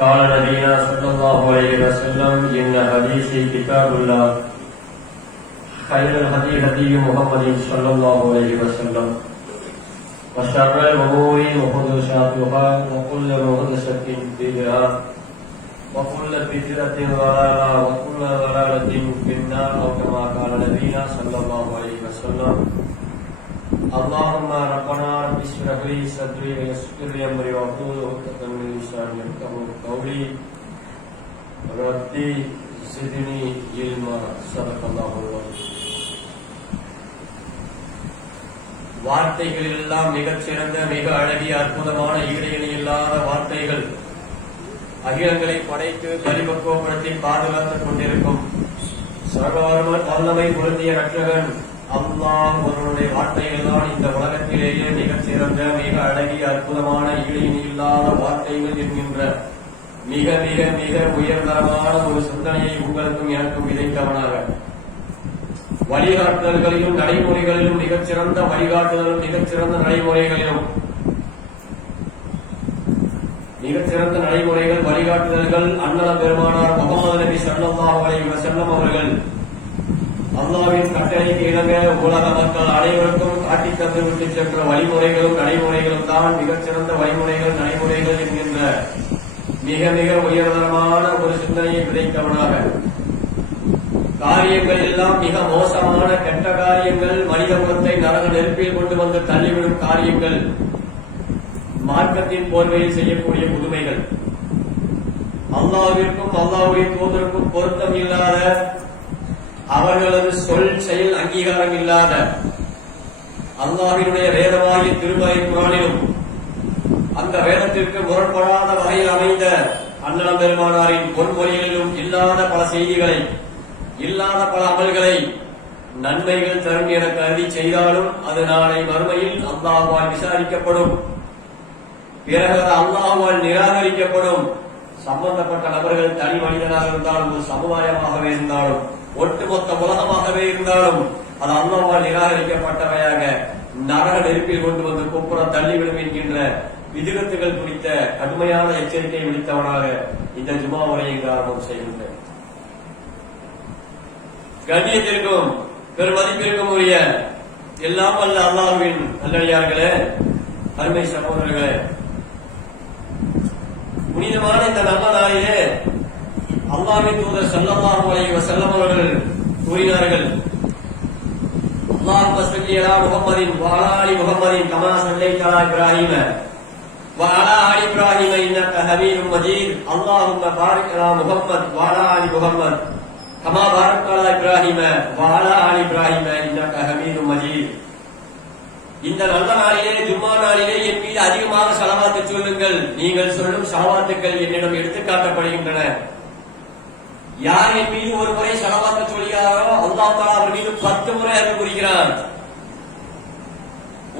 قال نبينا صلى الله عليه وسلم إن حديثي كتاب الله خير الهدي هدي محمد صلى الله عليه وسلم وشر الأمور محدثاتها وكل محدثة بدعة وكل بدعة ضلالة وكل ضلالة في النار أو كما قال نبينا صلى الله عليه وسلم اللهم ربنا رب اشرح لي صدري ويسر لي أمري واحلل عقدة من لساني يفقهوا قولي رب زدني علما صدق الله العظيم. வார்த்தைகளில் எல்லாம் மிகச் சிறந்த மிக அழகிய அற்புதமான ஈடையினை இல்லாத வார்த்தைகள் அகிலங்களை படைத்து பரிபக்குவப்படுத்தி பாதுகாத்துக் கொண்டிருக்கும் வல்லமை பொருந்திய ரட்சகன் அல்லாஹ் ஒருவனுடைய வார்த்தைகள் தான் இந்த உலகத்திலேயே மிகச் சிறந்த மிக அழகிய அற்புதமான ஈடையினை இல்லாத வார்த்தைகள் என்கின்ற மிக மிக மிக உயர்தரமான ஒரு சிந்தனையை உங்களுக்கும் எனக்கும் விதைத்தவனாக வழிகாட்டுதல்களிலும் நடைமுறைகளிலும் மிகச்சிறந்த வழிகாட்டுதலும் மிகச்சிறந்த நடைமுறைகளிலும் மிகச்சிறந்த நடைமுறைகள் வழிகாட்டுதல்கள் அண்ணல பெருமானார் முகமது நபி ஸல்லல்லாஹு அலைஹி வஸல்லம் அவர்கள் அல்லாஹ்வின் கட்டளைக்கு இணங்க உலக மக்கள் அனைவருக்கும் காட்டித் தந்து விட்டு சென்ற வழிமுறைகளும் நடைமுறைகளும் தான் மிகச்சிறந்த வழிமுறைகள் நடைமுறைகள் என்கின்ற மிக மிக உயர்தரமான ஒரு சிந்தனையை விதைத்தவனாக காரியங்கள் எல்லாம் மிக மோசமான கெட்ட காரியங்கள் மனித குலத்தை நரக நெருப்பில் கொண்டு வந்து தள்ளிவிடும் காரியங்கள் மார்க்கத்தின் போர்வையில் செய்யக்கூடிய புதுமைகள் அல்லாஹ்விற்கும் அல்லாஹ்வுடைய தூதருக்கும் பொருத்தம் இல்லாத அவர்களது சொல் செயல் அங்கீகாரம் இல்லாத அல்லாஹ்வினுடைய வேதமாகிய திருமறை குர்ஆனிலும் அந்த வேதத்திற்கு முரண்படாத வகையில் அமைந்த அண்ணலம் பெருமானாரின் பொன்மொழிகளிலும் இல்லாத பல செய்திகளை இல்லாத பல அமல்களை நன்மைகள் தரும் என கருதி செய்தாலும் அது நாளை மறுமையில் அல்லாஹ்வால் விசாரிக்கப்படும். பிறகு அது அல்லாஹ்வால் நிராகரிக்கப்படும். சம்பந்தப்பட்ட நபர்கள் தனி மனிதனாக இருந்தாலும் ஒரு சமுதாயமாகவே இருந்தாலும் ஒட்டுமொத்த உலகமாகவே இருந்தாலும் அது அல்லாஹ்வால் நிராகரிக்கப்பட்டவையாக நரக நெருப்பில் கொண்டு வந்து குப்புற தள்ளிவிடும் என்கின்ற விதிகத்துகள் குறித்த கடுமையான எச்சரிக்கை விடுத்தவனாக இந்த ஜுமா உரையை ஆரம்பம் செய்கின்றேன். கண்ணியத்திற்கும் பெருமதிப்பிற்கும் உரிய எல்லாம் வல்ல அல்லாஹ்வின் நல்லடியார்களே, அருமை சகோதரர்களே, புனிதமான இந்த நல்ல நாளிலே அல்லாஹ்வின் தூதர் ஸல்லல்லாஹு அலைஹி வஸல்லம் அவர்கள் கூறினார்கள், அல்லாஹும்ம ஸல்லி அலா முஹம்மதின் வ அலா ஆலி முஹம்மதின் கமா ஸல்லைத அலா இப்ராஹீம வ அலா ஆலி இப்ராஹீம இன்னக ஹமீதும் மஜீத். அல்லாஹும்ம பாரிக் அலா முஹம்மத் வ அலா ஆலி முஹம்மத் கமா பாரக்த அலா இப்ராஹீம வ அலா ஆலி இப்ராஹீம இன்னக ஹமீதும் மஜீத். இந்த நல்ல நாளிலே ஜும்மா நாளிலே என் மீது அதிகமாக ஸலவாத்து சொல்லுங்கள். நீங்கள் சொல்லும் ஸலவாத்துக்கள் என்னிடம் எடுத்துக் காட்டப்படுகின்றன. யார் என் மீது ஒரு முறை ஸலவாத்து சொல்கிறாரோ அல்லாஹ் தஆலா அவர் மீது 10 முறை அருள் புரிகிறான்.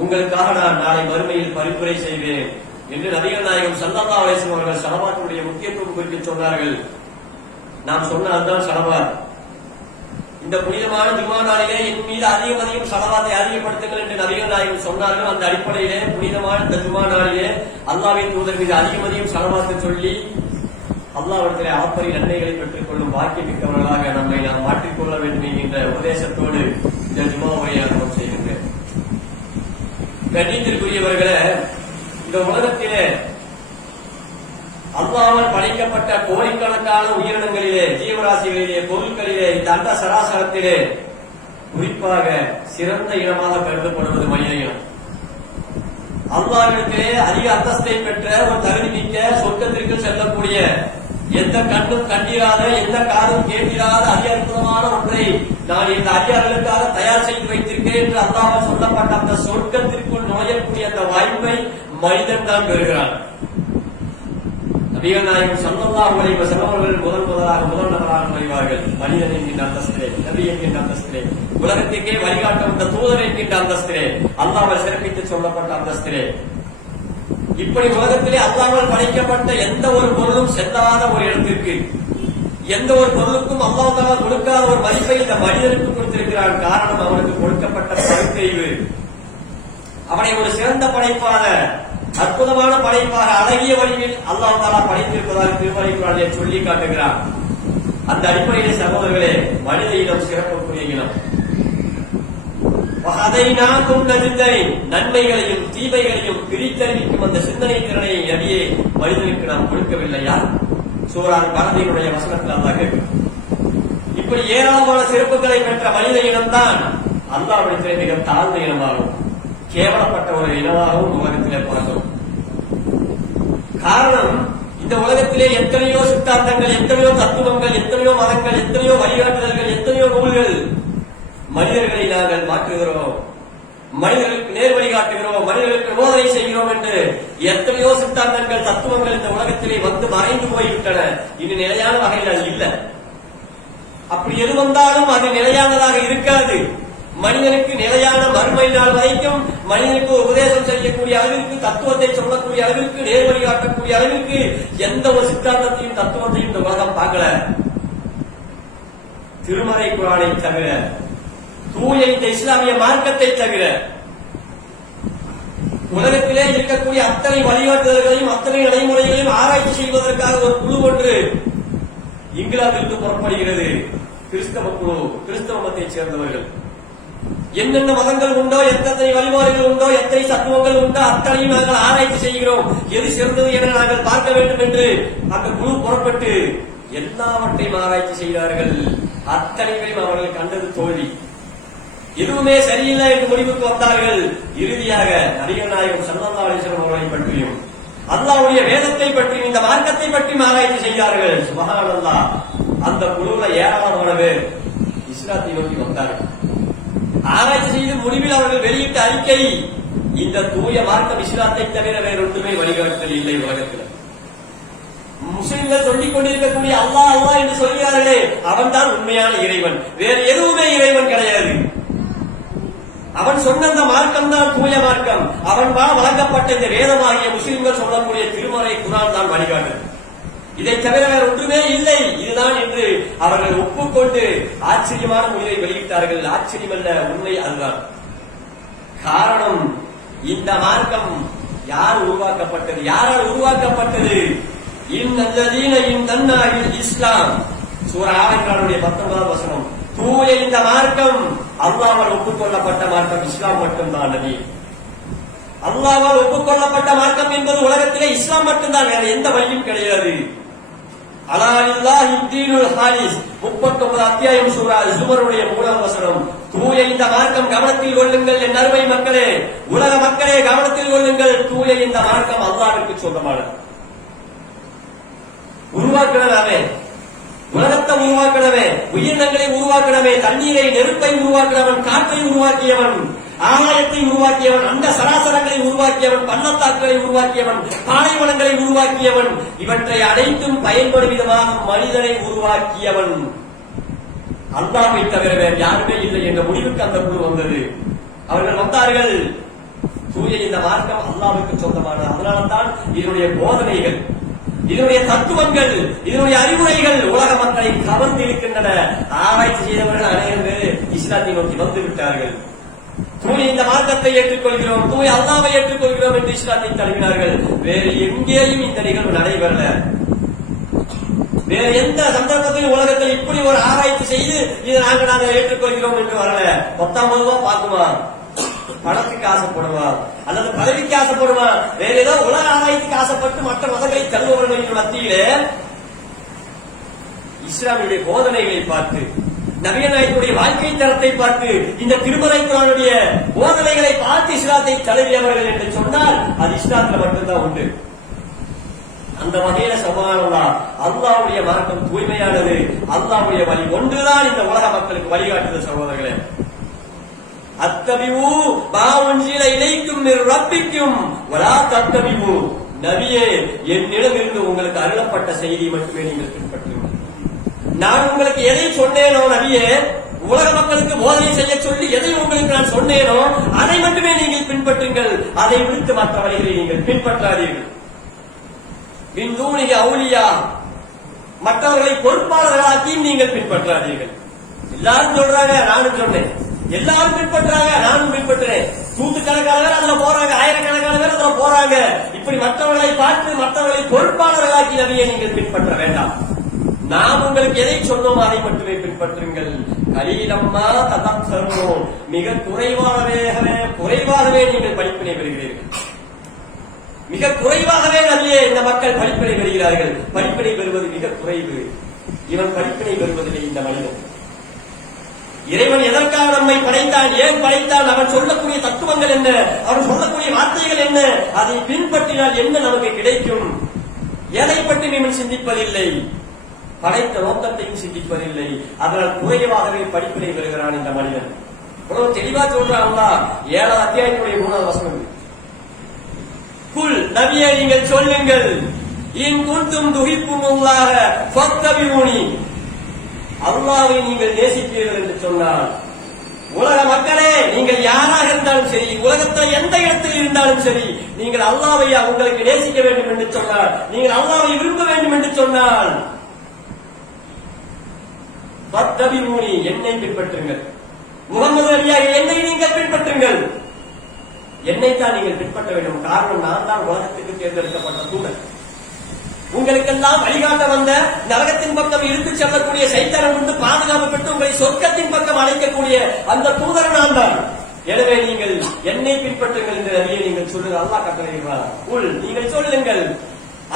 உங்களுக்காக நான் நாளை மறுமையில் பரிந்துரை செய்வேன் என்று நபிகள் நாயகம் ஸல்லல்லாஹு அலைஹி வஸல்லம் அவர்கள் ஸலவாத்துடைய முக்கியத்துவம் குறித்து சொன்னார்கள். நாம் சொன்ன அதுதான் ஸலவாத். இந்த புனிதமான ஜும்மா நாளிலே என் மீது அதிகம் ஸலவாத்தை அதிகப்படுத்துங்கள் என்று நபிகள் நாயகம் சொன்னார்கள். அந்த அடிப்படையிலே புனிதமான இந்த ஜும்மா நாளிலே அல்லாஹ்வின் தூதர் மீது அதிகம் ஸலவாத்து சொல்லி அல்லாஹ்விடத்திலே ஆப்பரி நன்மைகளை பெற்றுக் கொள்ளும் பாக்கியம் மிக்கவர்களாக நம்மை நாம் மாற்றிக்கொள்ள வேண்டும் என்கின்ற உபதேசத்தோடு இந்த ஜும்மா உரையை ஆரம்பம் செய்கின்றேன். கண்ணியத்திற்குரியவர்களே, இந்த உலகத்திலே அல்லாஹ்வால் படைக்கப்பட்ட கோடிக்கணக்கான உயிரினங்களிலே, ஜீவராசிகளிலே, பொருட்களிலே, இந்த அண்ட சராசரத்திலே குறிப்பாக சிறந்த இனமாக கருதப்படுவது மனித இனம். அல்லாஹ்விடத்திலே அதிக அந்தஸ்தை பெற்ற ஒரு தகுதி மிக்க சொர்க்கத்திற்கு செல்லக்கூடிய, எந்த கண்ணும் கண்டிராத எந்த காதும் கேட்டிராத அதி அற்புதமான ஒன்றை நான் இந்த அடியார்களுக்காக தயார் செய்து வைத்திருக்கேன் என்று அல்லாஹ்வால் சொல்லப்பட்ட அந்த சொர்க்கத்திற்குள் நுழையக்கூடிய அந்த வாய்ப்பை மனிதன் தான் பெறுகிறான். நபிகள் நாயகம் ஸல்லல்லாஹு அலைஹி வஸல்லம் அவர்கள் முதல் நபராக நுழைவார்கள். மனிதன் என்கின்ற அந்தஸ்திலே, நபி என்கின்ற அந்தஸ்திலே, உலகத்திற்கே வழிகாட்ட வந்த தூதர் என்கின்ற அந்தஸ்திலே, அல்லாஹ்வால் சிறப்பித்து சொல்லப்பட்ட அந்தஸ்திலே, இப்படி உலகத்திலே அல்லாஹ்வால் படைக்கப்பட்ட எந்த ஒரு பொருளும் செல்லாத ஒரு இடத்திற்கு, எந்த ஒரு பொருளுக்கும் அல்லாஹ் தஆலா கொடுக்காத ஒரு மதிப்பை இந்த மனிதனுக்கு கொடுத்திருக்கிறான். காரணம், அவனுக்கு கொடுக்கப்பட்ட பகுத்தறிவு, அவனை ஒரு சிறந்த படைப்பாக அற்புதமான படைப்பாக அழகிய வடிவில் அல்லாஹ் தஆலா படைத்திருப்பதாக திருமறை குர்ஆனிலே சொல்லி காட்டுகிறார். அந்த அடிப்படையிலே சகோதரர்களே, மனித இனம் சிறப்புக்குரிய இனம். வஹதைனாகும் நஜ்தைன், நன்மைகளையும் தீமைகளையும் பிரித்தறிவிக்கும் அந்த சிந்தனை திறனை நபியே மனிதனுக்கு நாம் கொடுக்கவில்லையா? சூரா பரதியினுடைய வசனத்தில் அல்லாஹ் கேட்கிறார். இப்படி ஏராளமான சிறப்புகளை பெற்ற மனித இனம்தான் அல்லாஹ்விடத்திலே மிக தாழ்ந்த இனமாகும், கேவலப்பட்ட ஒரு இனமாகவும் உலகத்திலே பிறந்தோம். காரணம், இந்த உலகத்திலே எத்தனையோ சித்தாந்தங்கள், எத்தனையோ தத்துவங்கள், எத்தனையோ மதங்கள், எத்தனையோ வழிகாட்டுதல்கள், எத்தனையோ நூல்கள். மனிதர்களை நாங்கள் மாற்றுகிறோம், மனிதர்களுக்கு நேர் வழிகாட்டுகிறோம், மனிதர்களுக்கு போதனை செய்கிறோம் என்று எத்தனையோ சித்தாந்தங்கள், தத்துவங்கள் இந்த உலகத்திலே வந்து மறைந்து போய்விட்டன. இனி நிலையான வகையில் அது இல்லை. அப்படி எது வந்தாலும் அது நிலையானதாக இருக்காது. மனிதனுக்கு நிலையான மறுமை நாள் வரைக்கும் மனிதனுக்கு உபதேசம் செய்யக்கூடிய அளவிற்கு, தத்துவத்தை சொல்லக்கூடிய அளவிற்கு, நேர் வழிகாட்டக்கூடிய அளவிற்கு எந்த ஒரு சித்தாந்தத்தையும் தத்துவத்தையும் இந்த உலகம் பார்க்கல. திருமறை குர்ஆனை தவிர, தூய இந்த இஸ்லாமிய மார்க்கத்தை தவிர உலகத்திலே இருக்கக்கூடிய அத்தனை வழிகாட்டுதல்களையும் அத்தனை நடைமுறைகளையும் ஆராய்ச்சி செய்வதற்காக ஒரு குழு ஒன்று இங்கிலாந்திற்கு புறப்படுகிறது. கிறிஸ்தவ குழு, கிறிஸ்தவ மதத்தைச் சேர்ந்தவர்கள். என்னென்ன மதங்கள் உண்டோ, எத்தனை வழிபாடுகள் உண்டோ, எத்தனை தத்துவங்கள் உண்டோ அத்தனையும் நாங்கள் ஆராய்ச்சி செய்கிறோம், எது சிறந்தது என நாங்கள் பார்க்க வேண்டும் என்று அந்த குழு புறப்பட்டு எல்லாவற்றையும் ஆராய்ச்சி செய்தார்கள். அத்தனைகளையும் அவர்கள் கண்டது தோல்வி. எதுவுமே சரியில்லை என்று முடிவுக்கு வந்தார்கள். இறுதியாக நபிகள் நாயகம் ஸல்லல்லாஹு அலைஹி வஸல்லம் அவர்களை பற்றியும் அல்லாஹ்வுடைய வேதத்தை பற்றியும் இந்த மார்க்கத்தை பற்றியும் ஆராய்ச்சி செய்தார்கள். சுப்ஹானல்லாஹ். அந்த குழுவுல ஏராளமான பேர் இஸ்லாத்தை நோக்கி வந்தார்கள். ஆராய்ச்சி செய்து முடிவில் அவர்கள் வெளியிட்ட அறிக்கை, இந்த தூய மார்க்கம் இஸ்லாத்தை தவிர வேறொன்றுமே வழிகாட்டுதல் இல்லை உலகத்தில். முஸ்லிம்கள் சொல்லிக் கொண்டிருக்கக்கூடிய அல்லாஹ் அல்லாஹ் என்று சொல்கிறார்களே, அவன் தான் உண்மையான இறைவன், வேறு எதுவுமே இறைவன் கிடையாது. அவன் சொன்ன அந்த மார்க்கம் தான் தூய மார்க்கம். அவன் வழங்கப்பட்ட இந்த வேதமாகிய முஸ்லிம்கள் சொல்லக்கூடிய திருமறை குர்ஆன் தான் வழிகாட்டு. இதை தவிர வேற ஒன்றுமே இல்லை, இதுதான் என்று அவர்கள் ஒப்புக்கொண்டு ஆச்சரியமான முடிவை வெளியிட்டார்கள். ஆச்சரியமல்ல, உண்மை அதுதான். காரணம், இந்த மார்க்கம் யார் உருவாக்கப்பட்டது, யாரால் உருவாக்கப்பட்டது? இஸ்லாம் சூரா ஆல் இம்ரானுடைய 19வது வசனம். தூய இந்த மார்க்கம் அல்லாஹ்வால் ஒப்புக்கொள்ளப்பட்ட மார்க்கம் இஸ்லாம் மட்டும்தான். நபி, அல்லாஹ்வால் ஒப்புக்கொள்ளப்பட்ட மார்க்கம் என்பது உலகத்திலே இஸ்லாம் மட்டும்தான், வேற எந்த வழியும் கிடையாது. அலா லில்லாஹி தீனுல் ஹாலிஸ் 39 அத்தியாயம் சூரா ஜுமருடைய 3வது வசனம். தூய இந்த மார்க்கம் கவனத்தில் கொள்ளுங்கள் என் அருமை மக்களே, உலக மக்களே கவனத்தில் கொள்ளுங்கள், தூய இந்த மார்க்கம் அல்லாஹ்வுக்கு சொந்தமானது. உருவாக்கினவே, உலகத்தை உருவாக்கினவே, உயிரினங்களை உருவாக்கினவே, தண்ணீரை நெருப்பை உருவாக்கினவன், காற்றை உருவாக்கியவன், ஆகாயத்தை உருவாக்கியவன், அந்த சராசரங்களை உருவாக்கியவன், பள்ளத்தாக்குகளை உருவாக்கியவன், பாலைவனங்களை உருவாக்கியவன், இவற்றை அனைத்தும் பயன்படும் விதமாக மனிதனை உருவாக்கியவன் அல்லாஹ்வை தவிர வேறு யாருமே இல்லை என்ற முடிவுக்கு அந்த குழு வந்தது. அவர்கள் வந்தார்கள், தூய இந்த மார்க்கம் அல்லாஹ்வுக்கு சொந்தமானது. அதனால்தான் இதனுடைய போதனைகள், இதனுடைய தத்துவங்கள், இதனுடைய அறிவுரைகள் உலக மக்களை கவர்ந்திருக்கின்றன. ஆராய்ச்சி செய்தவர்கள் அனைவரும் பேர் இஸ்லாத்தை நோக்கி வந்து விட்டார்கள். தூய இந்த மார்க்கத்தை ஏற்றுக்கொள்கிறோம், தூய அல்லாஹ்வை ஏற்றுக்கொள்கிறோம் என்று இஸ்லாத்தை தழுவினார்கள். வேறு எங்கேயும் இந்த நிகழ்வு நடைபெறல. வேற எந்த சந்தர்ப்பத்திலும் உலகத்தில் இப்படி ஒரு ஆராய்ச்சி செய்து இதை நாங்கள் ஏற்றுக்கொள்கிறோம் என்று வரல. 19 ரூபாய் பார்க்குமா, பணத்துக்கு ஆசைப்படுமா, அல்லது பதவிக்கு ஆசைப்படுமா, வேற ஏதோ உலக ஆராய்ச்சிக்கு ஆசைப்பட்டு மற்ற மதங்களை தழுவவர்கள் மத்தியிலே இஸ்லாமியுடைய போதனைகளை பார்த்து, நபிகள் நாயகத்துடைய வாழ்க்கை தரத்தை பார்த்து, இந்த திருமறை குர்ஆனுடைய போதனைகளை பார்த்து இஸ்லாத்தை தழுவியவர்கள் என்று சொன்னால் அது இஸ்லாத்தில் மட்டும்தான் உண்டு. அந்த வகையில சுப்ஹானல்லாஹ், அல்லாஹ்வுடைய மார்க்கம் தூய்மையானது. அல்லாஹ்வுடைய வழி ஒன்றுதான் இந்த உலக மக்களுக்கு வழிகாட்டுது. சகோதரர்களே, அத்தபிஉ மா உன்சில இலைக்கும் மிர் ரப்பிக்கும் வலா தத்தபிஉ, நபியே என்னிடமிருந்து உங்களுக்கு அருளப்பட்ட செய்தி மட்டுமே நீங்கள் பின்பற்றுங்கள். நான் உங்களுக்கு எதை சொன்னேனோ நபியே, உலக மக்களுக்கு போதனை செய்ய சொல்லி எதை உங்களுக்கு நான் சொன்னேனோ அதை மட்டுமே நீங்கள் பின்பற்றுங்கள். அதை விடுத்து மற்ற வழிகளை நீங்கள் பின்பற்றாதீர்கள். மின் தூனிக அவுலியா, மற்றவர்களை பொறுப்பாளர்களாக்கியும் நீங்கள் பின்பற்றாதீர்கள். எல்லாரும் சொல்றாங்க, நானும் சொன்னேன், எல்லாரும் பின்பற்றாங்க, நானும் பின்பற்றினேன். நூற்றுக்கணக்கான பேர் அதுல போறாங்க, ஆயிரக்கணக்கான பேர் அதுல போறாங்க. இப்படி மற்றவர்களை பார்த்து மற்றவர்களை பொறுப்பாளர்களாக்கி நபியை நீங்கள் பின்பற்ற வேண்டாம். நாம் உங்களுக்கு எதை சொன்னோம் அதை மட்டுமே பின்பற்றுங்கள். கலீலம்மா ததக்கரும், மிக குறைவாகவே நீங்கள் படிப்பினை பெறுகிறீர்கள். மிக குறைவாகவே நபியே இந்த மக்கள் படிப்பினை பெறுகிறார்கள். படிப்பினை பெறுவது மிக குறைவு. இவன் படிப்பினை பெறுவதில்லை இந்த மனிதன். இறைவன் எதற்காக நம்மை படைத்தான், ஏன் படைத்தான், அவன் சொல்லக்கூடிய தத்துவங்கள் என்ன, அவன் சொல்லக்கூடிய வார்த்தைகள் என்ன, அதை பின்பற்றினால் என்ன நமக்கு கிடைக்கும், எதை பற்றி இவன் சிந்திப்பதில்லை, படைத்த நோக்கத்தையும் சிந்திப்பதில்லை. அதனால் குறைவாகவே படிப்பினை பெறுகிறான் இந்த மனிதன். இவ்வளவு தெளிவா சொல்றான். 7 அத்தியாயத்துடைய 3வது வசனம். குல், நபியே நீங்கள் சொல்லுங்கள், இன் குன்தும் துஹிப்புல்லாஹ ஃபத்தபிஊனி, அல்லாஹ்வை நீங்கள் நேசிப்பீர்கள் என்று சொன்னார். உலக மக்களே, நீங்கள் யாராக இருந்தாலும் சரி, உலகத்தில் எந்த இடத்தில் இருந்தாலும் சரி, நீங்கள் அல்லாஹ்வை உங்களுக்கு நேசிக்க வேண்டும் என்று சொன்னார், நீங்கள் அல்லாஹ்வை விரும்ப வேண்டும் என்று சொன்னால் ஃபத்தபிஊனி, என்னை பின்பற்றுங்கள். முகமது நபியாக என்னை நீங்கள் பின்பற்றுங்கள். என்னைத்தான் நீங்கள் பின்பற்ற வேண்டும். காரணம், நான் தான் உலகத்துக்கு தேர்ந்தெடுக்கப்பட்ட தூதர். உங்களுக்கெல்லாம் வழிகாட்ட வந்த, நரகத்தின் பக்கம் இழுத்துச் செல்லக்கூடிய சைத்தானம் கொண்டு பாதுகாப்பு பெற்று உங்களை சொர்க்கத்தின் பக்கம் அழைக்கக்கூடிய அந்த தூதர் நான் தான். எனவே நீங்கள் என்னை பின்பற்றுங்கள் என்று நபியை நீங்கள் சொல்லுங்க. அல்லாஹ் கட்டளையிடுகிறார். உள், நீங்கள் சொல்லுங்கள்,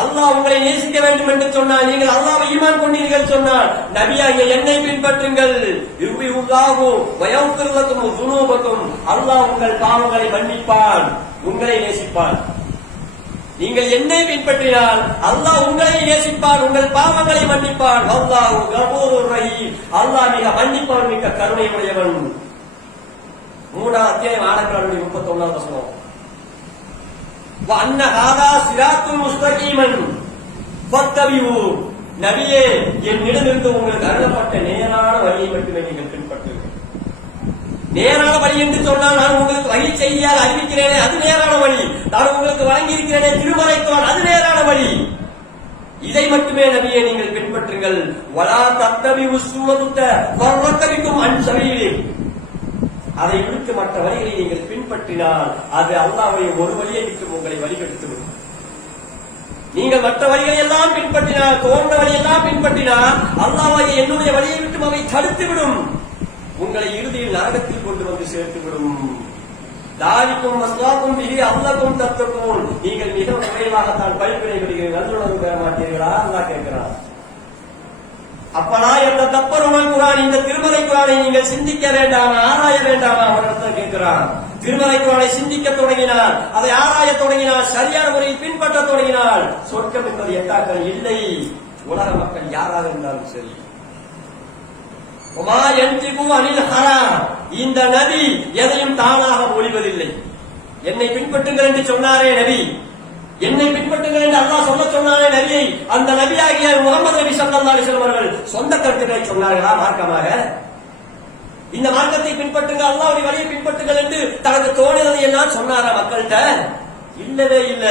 அல்லாஹ் உங்களை நேசிக்க வேண்டும் என்று சொன்னால், நீங்கள் அல்லாஹ்வை ஈமான் கொண்டீர்கள் சொன்னால், நபியாகிய என்னை பின்பற்றுங்கள். யுஹ்விஹுல்லாஹு வ யக்ஃபிர் லக்கும் ذுனூபக்கும், அல்லாஹ் உங்கள் பாவங்களை மன்னிப்பான், உங்களை நேசிப்பான். நீங்கள் என்னை பின்பற்றினால் அல்லாஹ் உங்களை நேசிப்பான், உங்கள் பாவங்களை மன்னிப்பான். அல்லாஹு கஃபூருர் ரஹீம், அல்லாஹ் மிக மன்னிப்பவன், மிக கருணை உடையவன். 3வது அத்தியாயம் ஆலம்ரானுடைய 31வது வசனம். வ அன்ன ஹாதா சிராத்துல் முஸ்தகீமன் ஃபத்தபியூ, நபியே என்னிடமிருந்து உங்களுக்கு அருளப்பட்ட நேரான வழியை மட்டுமே நீங்கள் பின்பற்றுங்கள். நேரான வழி என்று சொன்னால், நான் உங்களுக்கு வழி செய்தியால் அறிவிக்கிறேனே அது நேரான வழி, நான் உங்களுக்கு வழங்கி இருக்கிறேனே திருமறைக்குள் அது நேரான வழி. இதை மட்டுமே நபியை நீங்கள் பின்பற்றுங்கள். வலா தத்தபிஉ ஸுன்னத ஃபர்ரகபிக்கும் அன் ஸபீலி, அதை விட்டு மற்ற வழிகளை நீங்கள் பின்பற்றினால் அது அல்லாஹ்வுடைய ஒரு வழியை விட்டு உங்களை வழிகெடுத்துவிடும். நீங்கள் மற்ற வழிகளை எல்லாம் பின்பற்றினால், தோன்ற வழியெல்லாம் பின்பற்றினால், அல்லாஹ்வுடைய என்னுடைய வழியை விட்டு அவை தடுத்துவிடும், உங்களை இறுதியில் நரகத்தில் கொண்டு வந்து சேர்த்துவிடும். தாரிக்கும் மஸ்வாக்கும் பிஹி அல்லாஹ்வும் தத்தக்கும், நீங்கள் மிக குறைவாகத்தான் படிப்பினை பெறுகிறீர்கள், நல்லுணர்வு பெற மாட்டீர்களா? அல்லாஹ் கேட்கிறார். அப்பனா எந்த தப்பருமான குரான், இந்த திருமறை குரானை நீங்கள் சிந்திக்க வேண்டாமா, ஆராய வேண்டாமா? அவரிடத்தில் கேட்கிறார். திருமறை குரானை சிந்திக்க தொடங்கினால், அதை ஆராய தொடங்கினால், சரியான முறையில் பின்பற்ற தொடங்கினால், சொர்க்கம் என்பது எட்டாக்கள் இல்லை. உலக மக்கள் யாராக இருந்தாலும் சரி. உமா யன்திகு அனில் ஹராம், இந்த நபி எதையும் தானாக ஒளிவதில்லை. என்னை பின்பற்றுங்கள் என்று சொன்னாரே நபி, என்னை பின்பற்றுங்கள் என்று அல்லாஹ் சொல்ல சொன்னாரே நபியை, அந்த நபியாகிய முகமது நபி ஸல்லல்லாஹு அலைஹி வஸல்லம் அவர்கள் சொந்த கருத்துக்களை சொன்னார்களா மார்க்கமாக? இந்த மார்க்கத்தை பின்பற்றுங்கள், அல்லாஹ்வுடைய வழியை பின்பற்றுங்கள் என்று தனக்கு தோணியதை எல்லாம் சொன்னாரா மக்கள்கிட்ட? இல்லவே இல்ல.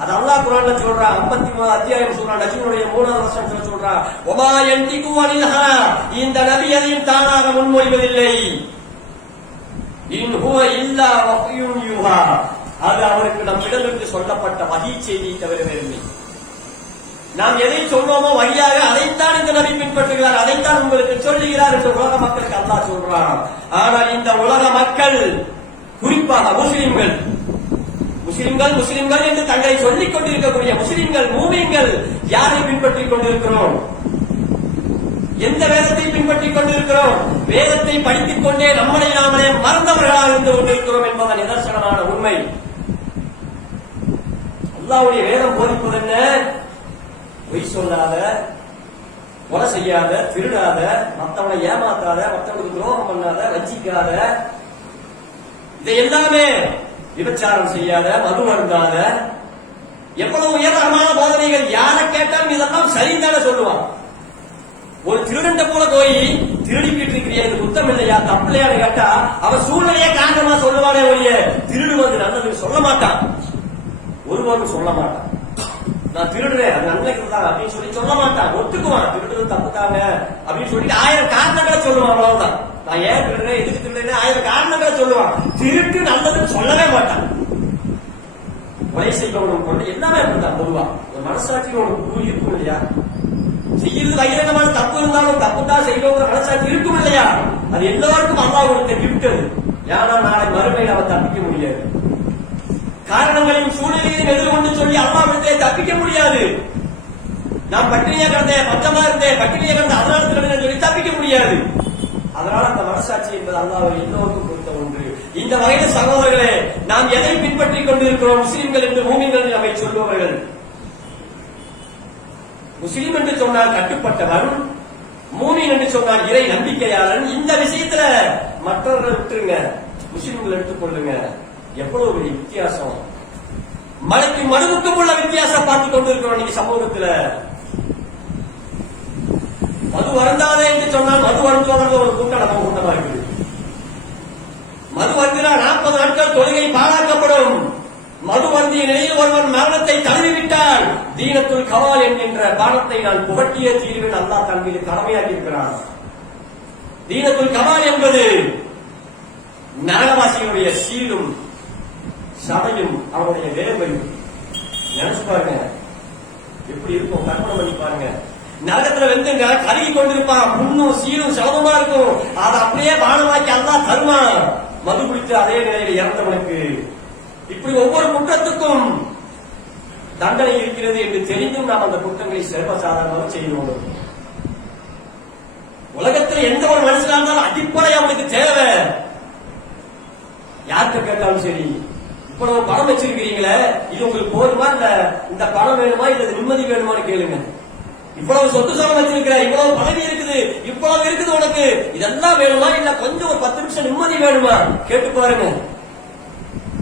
அது அல்லாஹ் குர்ஆன்ல சொல்றான். 53வது அத்தியாயம் சூரா நஜ்முடைய 3வது வசனத்துல சொல்றான். வமா யன்திகு அனில் ஹவா, இந்த நபி எதையும் தானாக முன்மொழிவதில்லை. இன் ஹுவ இல்லா வஹ்யுன் யூஹா, அது அவருக்கு நம்மிடமிருந்து சொல்லப்பட்ட வஹி செய்தியை தவிர வேறில்லை. நாம் எதை சொன்னோமோ வழியாக அதைத்தான் இந்த நபி பின்பற்றுகிறார், அதைத்தான் உங்களுக்கு சொல்லுகிறார் என்று உலக மக்களுக்கு அல்லாஹ் சொல்றான். ஆனால் இந்த உலக மக்கள், குறிப்பாக முஸ்லிம்கள் என்று தங்களை சொல்லிக் கொண்டிருக்கக்கூடிய முஸ்லிம்கள், மூமின்கள் யாரை பின்பற்றிக் கொண்டிருக்கிறோம்? எந்த வேதத்தை பின்பற்றிக் கொண்டிருக்கிறோம்? வேதத்தை படித்துக் கொண்டே நம்மளை நாமளே மறந்தவர்களாக இருந்து கொண்டிருக்கிறோம் என்பதன் நிதர்சனமான உண்மை. அல்லாஹ்வுடைய வேதம் போதிப்பது என்ன? பொய் சொல்லாத, கொலை செய்யாத, திருடாத, மற்றவனை ஏமாத்தாத, மற்றவனுக்கு துரோகம் பண்ணாத, வஞ்சிக்காத, இதை எல்லாமே விபச்சாரம் செய்யாத, மது அருந்தாத, எவ்வளவு உயர்தரமான போதனைகள். யாரை கேட்டாலும் இதெல்லாம் சரிந்தான சொல்லுவான். ஒரு திருடண்ட போல போய் திருடிக்கிட்டு இருக்கிறியா, இது குத்தம் இல்லையா, தப்பு இல்லையான்னு கேட்டா அவன் சூழ்நிலையே காரணமா சொல்லுவானே ஒழிய திருடுவது நல்லதுன்னு சொல்ல மாட்டான், ஒருவரும் சொல்ல மாட்டான். நான் திருடுறேன், அது நன்மைக்கு தான் அப்படின்னு சொல்ல மாட்டான். ஒத்துக்குவான், திருடுறது தப்பு தாங்க அப்படின்னு சொல்லிட்டு 1000 காரணங்களை சொல்லுவான். அவ்வளவுதான். நான் ஏன் திருடுறேன், எதுக்கு திருடுறேன் 1000 காரணங்களை சொல்லுவான். திருட்டு நல்லதுன்னு சொல்லவே மாட்டான். கொலை செய்பவனும் கொண்டு எல்லாமே அப்படித்தான். பொதுவா ஒரு மனசாட்சியில் உனக்கு கூலி இருக்கும் இல்லையா? செய்யறது பகிரங்கமான தப்பு இருந்தாலும் தப்பு தான் செய்வோங்கிற மனசாட்சி இருக்கும் இல்லையா? அது எல்லாருக்கும் அல்லாஹ் கொடுத்த கிஃப்ட் அது. ஏன்னா நாளை மறுமையில் அவன் தப்பிக்க முடியாது. காரணங்களையும் சூழ்நிலையையும் எதிர்கொண்டு சொல்லி அல்லாஹ்விடத்திலே தப்பிக்க முடியாது. நான் பட்டினியா கிடந்தேன், பஞ்சமா இருந்தேன், பட்டினியா கிடந்த அதனால திருடுறேன்னு சொல்லி தப்பிக்க முடியாது. அதனால அந்த மனசாட்சி என்பது அல்லாஹ் எல்லோருக்கும் கொடுத்த ஒன்று. இந்த வகையில சகோதரர்களே, நாம் எதை பின்பற்றிக் கொண்டிருக்கிறோம்? முஸ்லிம்கள் என்று மூமின்கள் நம்மை சொல்பவர்கள். முஸ்லிம் என்று சொன்னால் கட்டுப்பட்டவன், மூமின் என்று சொன்னால் இறை நம்பிக்கையாளன். இந்த விஷயத்துல மற்றவர்கள் விட்டுருங்க, முஸ்லிம்கள் எடுத்துக்கொள்ளுங்க. எவ்வளவு பெரிய வித்தியாசம்! மலைக்கு மனுவுக்கும் உள்ள வித்தியாசம் பார்த்துக் கொண்டிருக்கிறோம் இன்னைக்கு சமூகத்துல. மது வருந்தாதே என்று சொன்னால் மது வருந்துவதற்கு ஒரு கூட்டம் நம்ம கூட்டமா இருக்குது. மது வருந்தினா 40 நாட்கள் தொழுகை பாழாக்கப்படும். மது வருந்திய நிலையில் ஒருவன் மரணத்தை தழுவிவிட்டால் தீனத்துல் கவால் என்கின்ற பாடத்தை நான் புகட்டிய தீர்வில் அல்லாஹ் தன் மீது கடமையாக்கி இருக்கிறான். தீனத்துல் கவால் என்பது நரகவாசிகளுடைய சீலும் சதையும் அவனுடைய வேர்வையும். நினைச்சு பாருங்க எப்படி இருக்கும், கற்பனை பண்ணி பாருங்க. நரகத்துல வெந்துங்க கருகி கொண்டிருப்பான், புண்ணும் சீலும் சலபமா இருக்கும். அதை அப்படியே பானமாக்கி அல்லாஹ் தருவான். மது குடித்து அதே நிலையில் இறந்தவனுக்கு. இப்படி ஒவ்வொரு குற்றத்துக்கும் தண்டனை இருக்கிறது என்று தெரிந்தும் நாம் அந்த குற்றங்களை சர்வசாதாரணமாக செய்வோம். உலகத்தில் எந்த ஒரு மனுஷனா இருந்தாலும் அடிப்படை அவனுக்கு தேவை. யார்கிட்ட கேட்டாலும் சரி, இவ்வளவு பணம் வச்சிருக்கிறீங்களே, இது உங்களுக்கு போதுமா, இந்த பணம் வேணுமா, இல்ல நிம்மதி வேணுமான்னு கேளுங்க. இவ்வளவு சொத்து சோகம் வச்சிருக்கிற, இவ்வளவு பதவி இருக்குது, இவ்வளவு இருக்குது, உனக்கு இதெல்லாம் வேணுமா, இல்ல கொஞ்சம் ஒரு 10 நிமிஷம் நிம்மதி வேணுமா கேட்டு பாருங்க.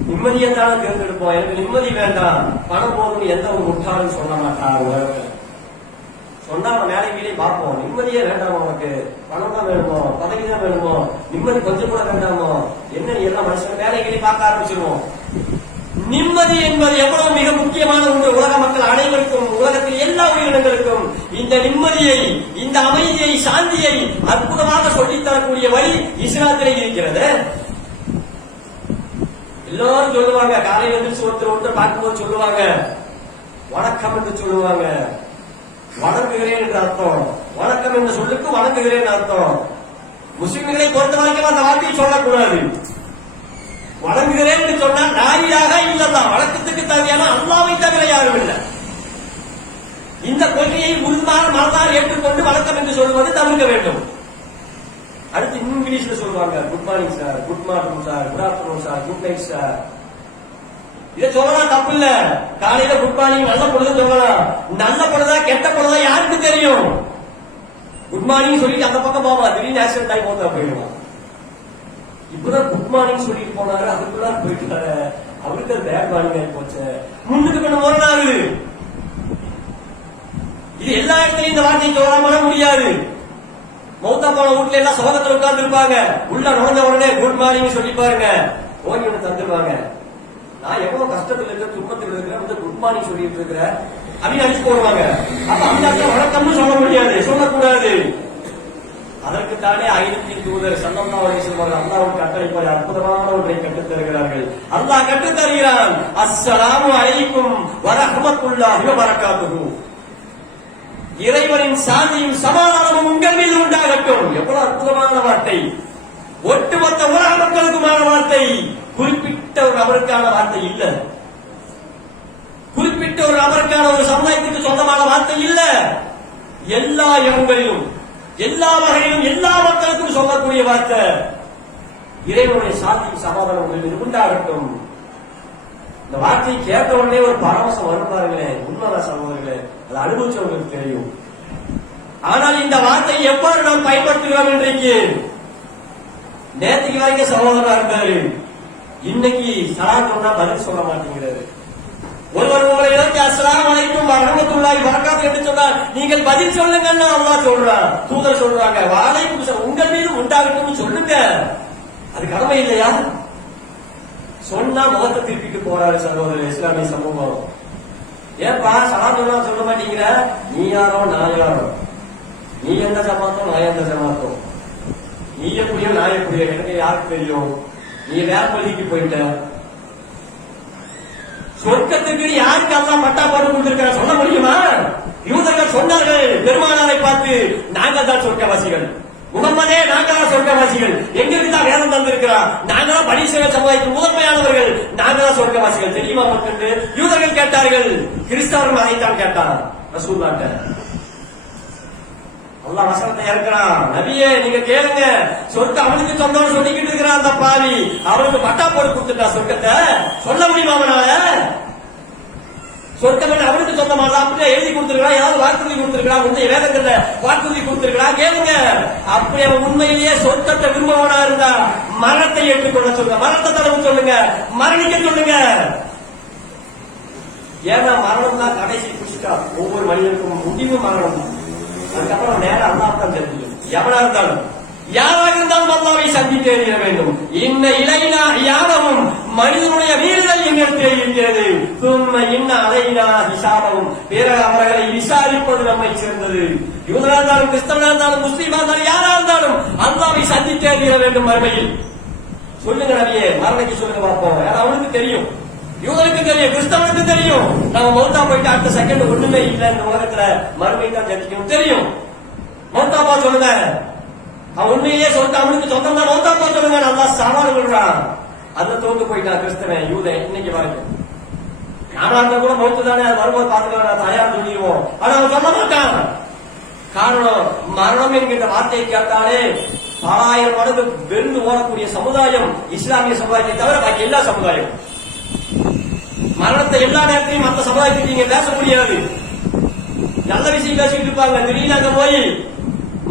நிம்மதியை தானே தேர்ந்தெடுப்போம். எனக்கு நிம்மதி வேண்டாம், பணம் போதும் எந்த ஒரு முட்டாளும் சொல்ல மாட்டாங்க. சொன்னா அவன் மேலே கீழே பார்ப்போம். நிம்மதியே வேண்டாமோ, உனக்கு பணம் தான் வேணுமோ, பதவி தான் வேணுமோ, நிம்மதி கொஞ்சம் கூட வேண்டாமோ, என்ன நீ எல்லாம் மனுஷன் மேலே கீழே பார்க்க ஆரம்பிச்சிருவோம். நிம்மதி என்பது எவ்வளவு மிக முக்கியமான ஒன்று. உலக மக்கள் அனைவருக்கும், உலகத்தில் எல்லா உயிரினங்களுக்கும் இந்த நிம்மதியை, இந்த அமைதியை, சாந்தியை அற்புதமாக சொல்லித்தரக்கூடிய வழி இஸ்லாத்திலே இருக்கிறது. எல்லாரும் சொல்லுவாங்க, காலையில் எழுந்திரிச்சு ஒருத்தர் பார்க்கும்போது சொல்லுவாங்க வணக்கம் என்று சொல்லுவாங்க. வணங்குகிறேன் என்று அர்த்தம். வணக்கம் என்ற சொல்லுக்கு வணங்குகிறேன் அர்த்தம். முஸ்லிம்களை பொறுத்த வரைக்கும் அந்த வார்த்தையை சொல்லக்கூடாது. வணங்குகிறேன் என்று சொன்னால் நாரியாக இல்லதான், வணக்கத்துக்கு தகுதியான அல்லாஹ்வை தவிர யாரும் இல்லை. இந்த கொள்கையை முழுமையான மனதால் ஏற்றுக்கொண்டு வணக்கம் என்று சொல்வது தவிர்க்க வேண்டும். அடுத்து இங்கிலீஷ்ல சொல்லுவாங்க, good morning sir, good morning sir, good afternoon sir, good night sir. இதை சொல்லலாம், தப்பு இல்ல. காலையில குட் மார்னிங் நல்ல பொழுது சொல்லலாம். நல்ல பொழுதா கெட்ட பொழுதா யாருக்கு தெரியும்? குட் மார்னிங் சொல்லிட்டு அந்த பக்கம் போவா, திடீர்னு ஆக்சிடென்ட் ஆகி போதா போயிடுவான். இப்பதான் குட் மார்னிங் சொல்லிட்டு போனாரு, அதுக்குள்ள போயிட்டு அவருக்கு பேட் மார்னிங் ஆகி போச்சு. முன்னுக்கு பண்ண ஒரு நாள் இது எல்லா இடத்துலயும் இந்த வார்த்தையை சொல்லாம முடியாது. மௌத்தா போன வீட்டுல எல்லாம் சோகத்தில் உட்கார்ந்து இருப்பாங்க. உள்ள நுழைஞ்ச உடனே குட் மார்னிங் சொல்லி பாருங்க, ஓகே ஒண்ணு தந்துருவாங்க. நான் எவ்வளவு கஷ்டத்துல இருக்க, துன்பத்தில் இருக்கிறேன், வந்து குட் மார்னிங் சொல்லிட்டு இருக்கிறேன் அப்படின்னு அடிச்சு போடுவாங்க. அப்ப அந்த இடத்துல வணக்கம்னு சொல்ல முடியாது, சொல்லக்கூடாது. அதற்குத்தானே 5 தூதர் ஸல்லல்லாஹு அலைஹி வஸல்லம் அல்லாஹ்வுக்கு கட்டளைப்படி அற்புதமான ஒன்றை கற்றுத் தருகிறார்கள். அல்லாஹ் கற்றுத் தருகிறான், அஸ்ஸலாமு அலைக்கும் வரஹ்மத்துல்லாஹி வ பரக்காத்துஹு. இறைவனின் சாந்தியும் சமாதானமும் உங்கள் மீது உண்டாகட்டும். எவ்வளவு அற்புதமான வார்த்தை! ஒட்டுமொத்த உலக மக்களுக்குமான வார்த்தை. குறிப்பிட்ட ஒரு நபருக்கான வார்த்தை இல்ல, குறிப்பிட்ட ஒரு நபருக்கான ஒரு சமுதாயத்துக்கு சொந்தமான வார்த்தை இல்ல. எல்லா இடங்களிலும், எல்லா வகையிலும், எல்லா மக்களுக்கும் சொல்லக்கூடிய வார்த்தை. இறைவனுடைய சாந்தியும் சமாதானம் உங்கள் மீது உண்டாகட்டும். இந்த வார்த்தையை கேட்ட உடனே ஒரு பரவசம் வரும் பாருங்களேன். உண்மைதான் சகோதரர்களே, அதை அனுபவிச்சவங்களுக்கு தெரியும். ஆனால் இந்த வார்த்தையை எவ்வாறு நாம் பயன்படுத்துகிறோம்? இன்றைக்கு நேற்றுக்கு வரைக்கும் சகோதரா இருந்தாரு, இன்னைக்கு சலாம் சொன்னா பதில் சொல்ல மாட்டேங்கிறாரு. ஒருவர் உங்களை இலக்கு அஸ்ஸலாமு அலைக்கும் வரஹ்மத்துல்லாஹி வரகாத்துஹு என்று சொன்னால் நீங்கள் பதில் சொல்லுங்கன்னு அல்லாஹ் சொல்றான், தூதர் சொல்றாங்க. வலைக்கும் உங்கள் மீது உண்டாகட்டும் சொல்லுங்க. அது கடமை இல்லையா? சொன்னா முகத்தை திருப்பிட்டு போறாரு சகோதரர் இஸ்லாமிய சமூகம். ஏன்பா சலாம் சொன்னா சொல்ல மாட்டேங்கிற? நீ யாரோ நான் யாரோ, நீ எந்த ஜமாத்தோ நான் எந்த ஜமாத்தோ. நீ எப்படியோ நான் எப்படியோ எனக்கு யாருக்கு தெரியும், நீ வேற பள்ளிக்கு போயிட்ட. சொர்க்கத்துக்கு யாருக்கு எல்லாம் பட்டா போட்டு கொடுத்திருக்கிற சொல்ல முடியுமா? யூதர்கள் சொன்னார்கள் பெருமானாரை பார்த்து, நாங்கள் தான் சொர்க்கவாசிகள், முகம்மதே நாங்கள் தான் சொர்க்கவாசிகள், எங்களுக்கு தான் வேதம் தந்திருக்கிறார், நாங்கள் தான் பரிசுகள் சமுதாயத்தின் முதன்மையானவர்கள், நாங்கள் தான் சொர்க்கவாசிகள் தெரியுமா என்று யூதர்கள் கேட்டார்கள். கிறிஸ்தவர்கள் அதைத்தான் கேட்டார் ரசூலுல்லாஹ். அல்லாஹ் வசனத்தை இறக்குறான், நபியே நீங்க கேளுங்க, சொர்க்கம் அவனுக்கு சொந்தம்னு சொல்லிக்கிட்டு இருக்கிறான் அந்த பாவி, அவனுக்கு பட்டா போட்டு கொடுத்துட்டா சொர்க்கத்தை, சொல்ல முடியுமா அவனால? சொர்க்கம் அவனுக்கு சொந்தமா அப்படியே எழுதி கொடுத்திருக்கா, ஏதாவது வாக்குறுதி கொடுத்திருக்கா, முந்தைய வேதங்கள்ல வாக்குறுதி கொடுத்திருக்கா, கேளுங்க. அப்படி அவன் உண்மையிலேயே சொர்க்கத்தை விரும்பவனா இருந்தா மரணத்தை ஏற்றுக்கொள்ள சொல்லுங்க, மரணத்தை தடவு சொல்லுங்க, மரணிக்க சொல்லுங்க. ஏன்னா மரணம் தான் கடைசி புஷ்கா, ஒவ்வொரு மனிதனுக்கும் முடிவு மரணம். அதுக்கப்புறம் நேரம் அல்லாஹ் தான் தெரியும். எவனா இருந்தாலும் யாராக இருந்தாலும் அல்லாஹ்வை சந்தித்தே தீர வேண்டும். இன்ன இலைனா யானமும் மனிதனுடைய வீடுகள் என்னிடத்தில் இருக்கிறது. சும்மா இன்ன அலைனா ஹிசாபமும், பிறகு அவர்களை விசாரிப்பது நம்மை சேர்ந்தது. யூதரா இருந்தாலும் கிறிஸ்தவனா இருந்தாலும் முஸ்லீமா இருந்தாலும் யாரா இருந்தாலும் அல்லாஹ்வை சந்தித்தே தீர வேண்டும் மறுமையில். சொல்லுங்க நபியே, மரணிக்க சொல்லுங்க பார்ப்போம். ஏன்னா அவனுக்கு தெரியும், யூதருக்கு தெரியும், கிறிஸ்தவனுக்கு தெரியும், நம்ம மௌத்தா போயிட்டு அடுத்த செகண்ட் ஒண்ணுமே இல்ல இந்த உலகத்துல, மறுமை தான் தெரியும் தெரியும். மௌத்தாப்பா சொல்லுங்க, அவன் உண்மையே சொல்லிட்டு அவனுக்கு சொந்தம் தான், மௌத்தாப்பா சொல்லுங்க. நல்லா சவால் விடுறான். அதை தோந்து போயிட்டான் கிறிஸ்தவன் யூதன். இன்னைக்கு வரைக்கும் நானா இருந்தா கூட மௌத்து தானே, அது வரும்போது பார்த்துக்கலாம் தயார் சொல்லிடுவோம். ஆனா அவன் சொல்ல மாட்டான். காரணம், மரணம் என்கின்ற வார்த்தையை கேட்டாலே 1000 மடங்கு வெறுந்து ஓடக்கூடிய சமுதாயம் இஸ்லாமிய சமுதாயத்தை தவிர பாக்கி எல்லா சமுதாயம். மரணத்தை எல்லா நேரத்தையும் மற்ற சமுதாயத்துக்கு நீங்க பேச முடியாது. நல்ல விஷயம் பேசிட்டு இருப்பாங்க, திடீர்னு அங்க போய்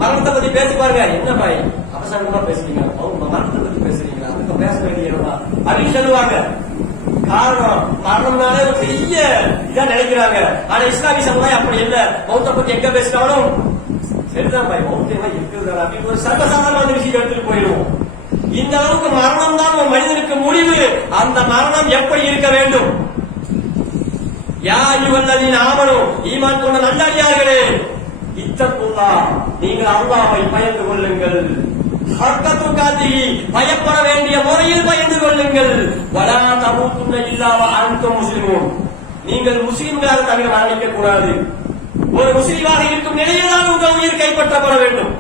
மரணத்தை பத்தி பேசி பாருங்க, என்ன பாய் அவசரமா பேசுறீங்க, மரணத்தை பத்தி பேசுறீங்களா, அதுக்கு பேச வேண்டிய அப்படின்னு சொல்லுவாங்க. காரணம், மரணம்னாலே ஒரு பெரிய இதா நினைக்கிறாங்க. ஆனா இஸ்லாமிய சமுதாயம் அப்படி இல்ல. மௌத்த பத்தி எங்க பேசினாலும் சரிதான் பாய், மௌத்தமா இருக்குது அப்படின்னு ஒரு சர்வசாதாரண விஷயம் எடுத்துட்டு போயிடுவோம். இந்த அளவுக்கு மரணம் தான் ஒரு மனிதனுக்கு முடிவு. அந்த மரணம் எப்படி இருக்க வேண்டும்? யா அய்யுஹல்லதீன ஆமனூ, ஈமான் கொண்ட நல்லடியார்களே, இத்தகுல்லாஹ், நீங்கள் அல்லாஹ்வை பயந்து கொள்ளுங்கள். ஹக்க துகாத்திஹி, பயப்பட வேண்டிய முறையில் பயந்து கொள்ளுங்கள். வலா தமூதுன்ன இல்லா வ அன்தும் முஸ்லிமூன், நீங்கள் முஸ்லிம்களாக தவிர மரணிக்க கூடாது. ஒரு முஸ்லிமாக இருக்கும் நிலையில் தான் உங்கள் உயிர் கைப்பற்றப்பட வேண்டும்.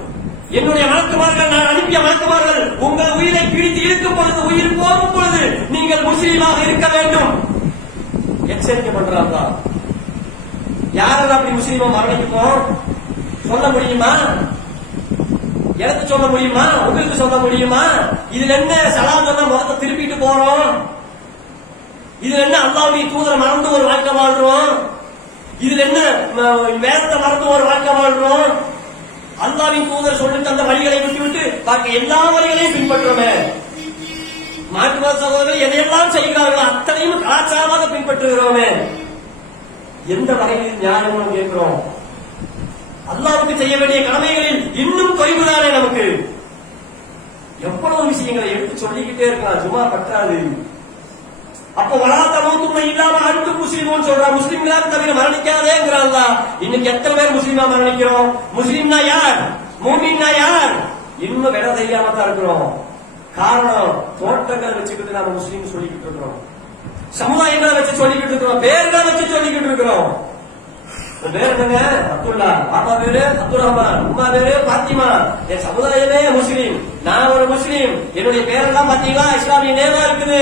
என்னுடைய மலக்குமார்கள், நான் அனுப்பிய மலக்குமார்கள் உங்கள் உயிரை பிடித்து இழுக்கும் பொழுது, உயிர் போகும் பொழுது நீங்கள் முஸ்லீமாக இருக்க வேண்டும் எச்சரிக்கை பண்றாங்க. யாரும் அப்படி முஸ்லீமா மரணிக்குமோ சொல்ல முடியுமா? எனக்கு சொல்ல முடியுமா? உங்களுக்கு சொல்ல முடியுமா? இதுல என்ன சலாம் சொன்னா முகத்தை திருப்பிட்டு போறோம்? இதுல என்ன அல்லாஹ்வுடைய தூதரை மறந்து ஒரு வாழ்க்கை வாழ்றோம்? இதுல என்ன வேதத்தை மறந்து ஒரு வாழ்க்கை வாழ்றோம்? அல்லாஹ்வின் தூதர் சொல்லி தந்த வழிகளை விட்டுவிட்டு பாக்கி எல்லா வழிகளையும் பின்பற்றுமே. மாற்று மத சகோதரர்கள் எதையெல்லாம் செய்கிறார்களோ அத்தனையும் கலாச்சாரமாக பின்பற்றுகிறோமே. எந்த வகையில் நியாயம் கேட்கிறோம்? அல்லாஹ்வுக்கு செய்ய வேண்டிய கடமைகளில் இன்னும் தொய்வுதானே நமக்கு. எவ்வளவு விஷயங்களை எடுத்து சொல்லிக்கிட்டே இருக்கலாம், சும்மா பற்றாது. அப்ப வளாத்தமூத்துன்ன இல்லாம அன்து முஸ்லிமோன்னு சொல்றா, முஸ்லிம்களாக தவிர மரணிக்காதேங்கிறான். இன்னைக்கு எத்தனை பேர் முஸ்லிமா மரணிக்கிறோம்? முஸ்லிம்னா யார், மூமின்னா யார் இன்னும் விட தெரியாம தான் இருக்கிறோம். காரணம், தோட்டங்கள் வச்சுக்கிட்டு நாம முஸ்லீம் சொல்லிக்கிட்டு இருக்கிறோம், சமுதாயங்களை வச்சு சொல்லிக்கிட்டு இருக்கிறோம், பேர்களை வச்சு சொல்லிக்கிட்டு இருக்கிறோம். பேர் என்னங்க? அப்துல்லா, பாப்பா பேரு அப்துல் ரஹ்மான், அம்மா பேரு பாத்திமா, என் சமுதாயமே முஸ்லீம், நான் ஒரு முஸ்லீம், என்னுடைய பேரெல்லாம் பாத்தீங்களா இஸ்லாமிய நேமா இருக்குது.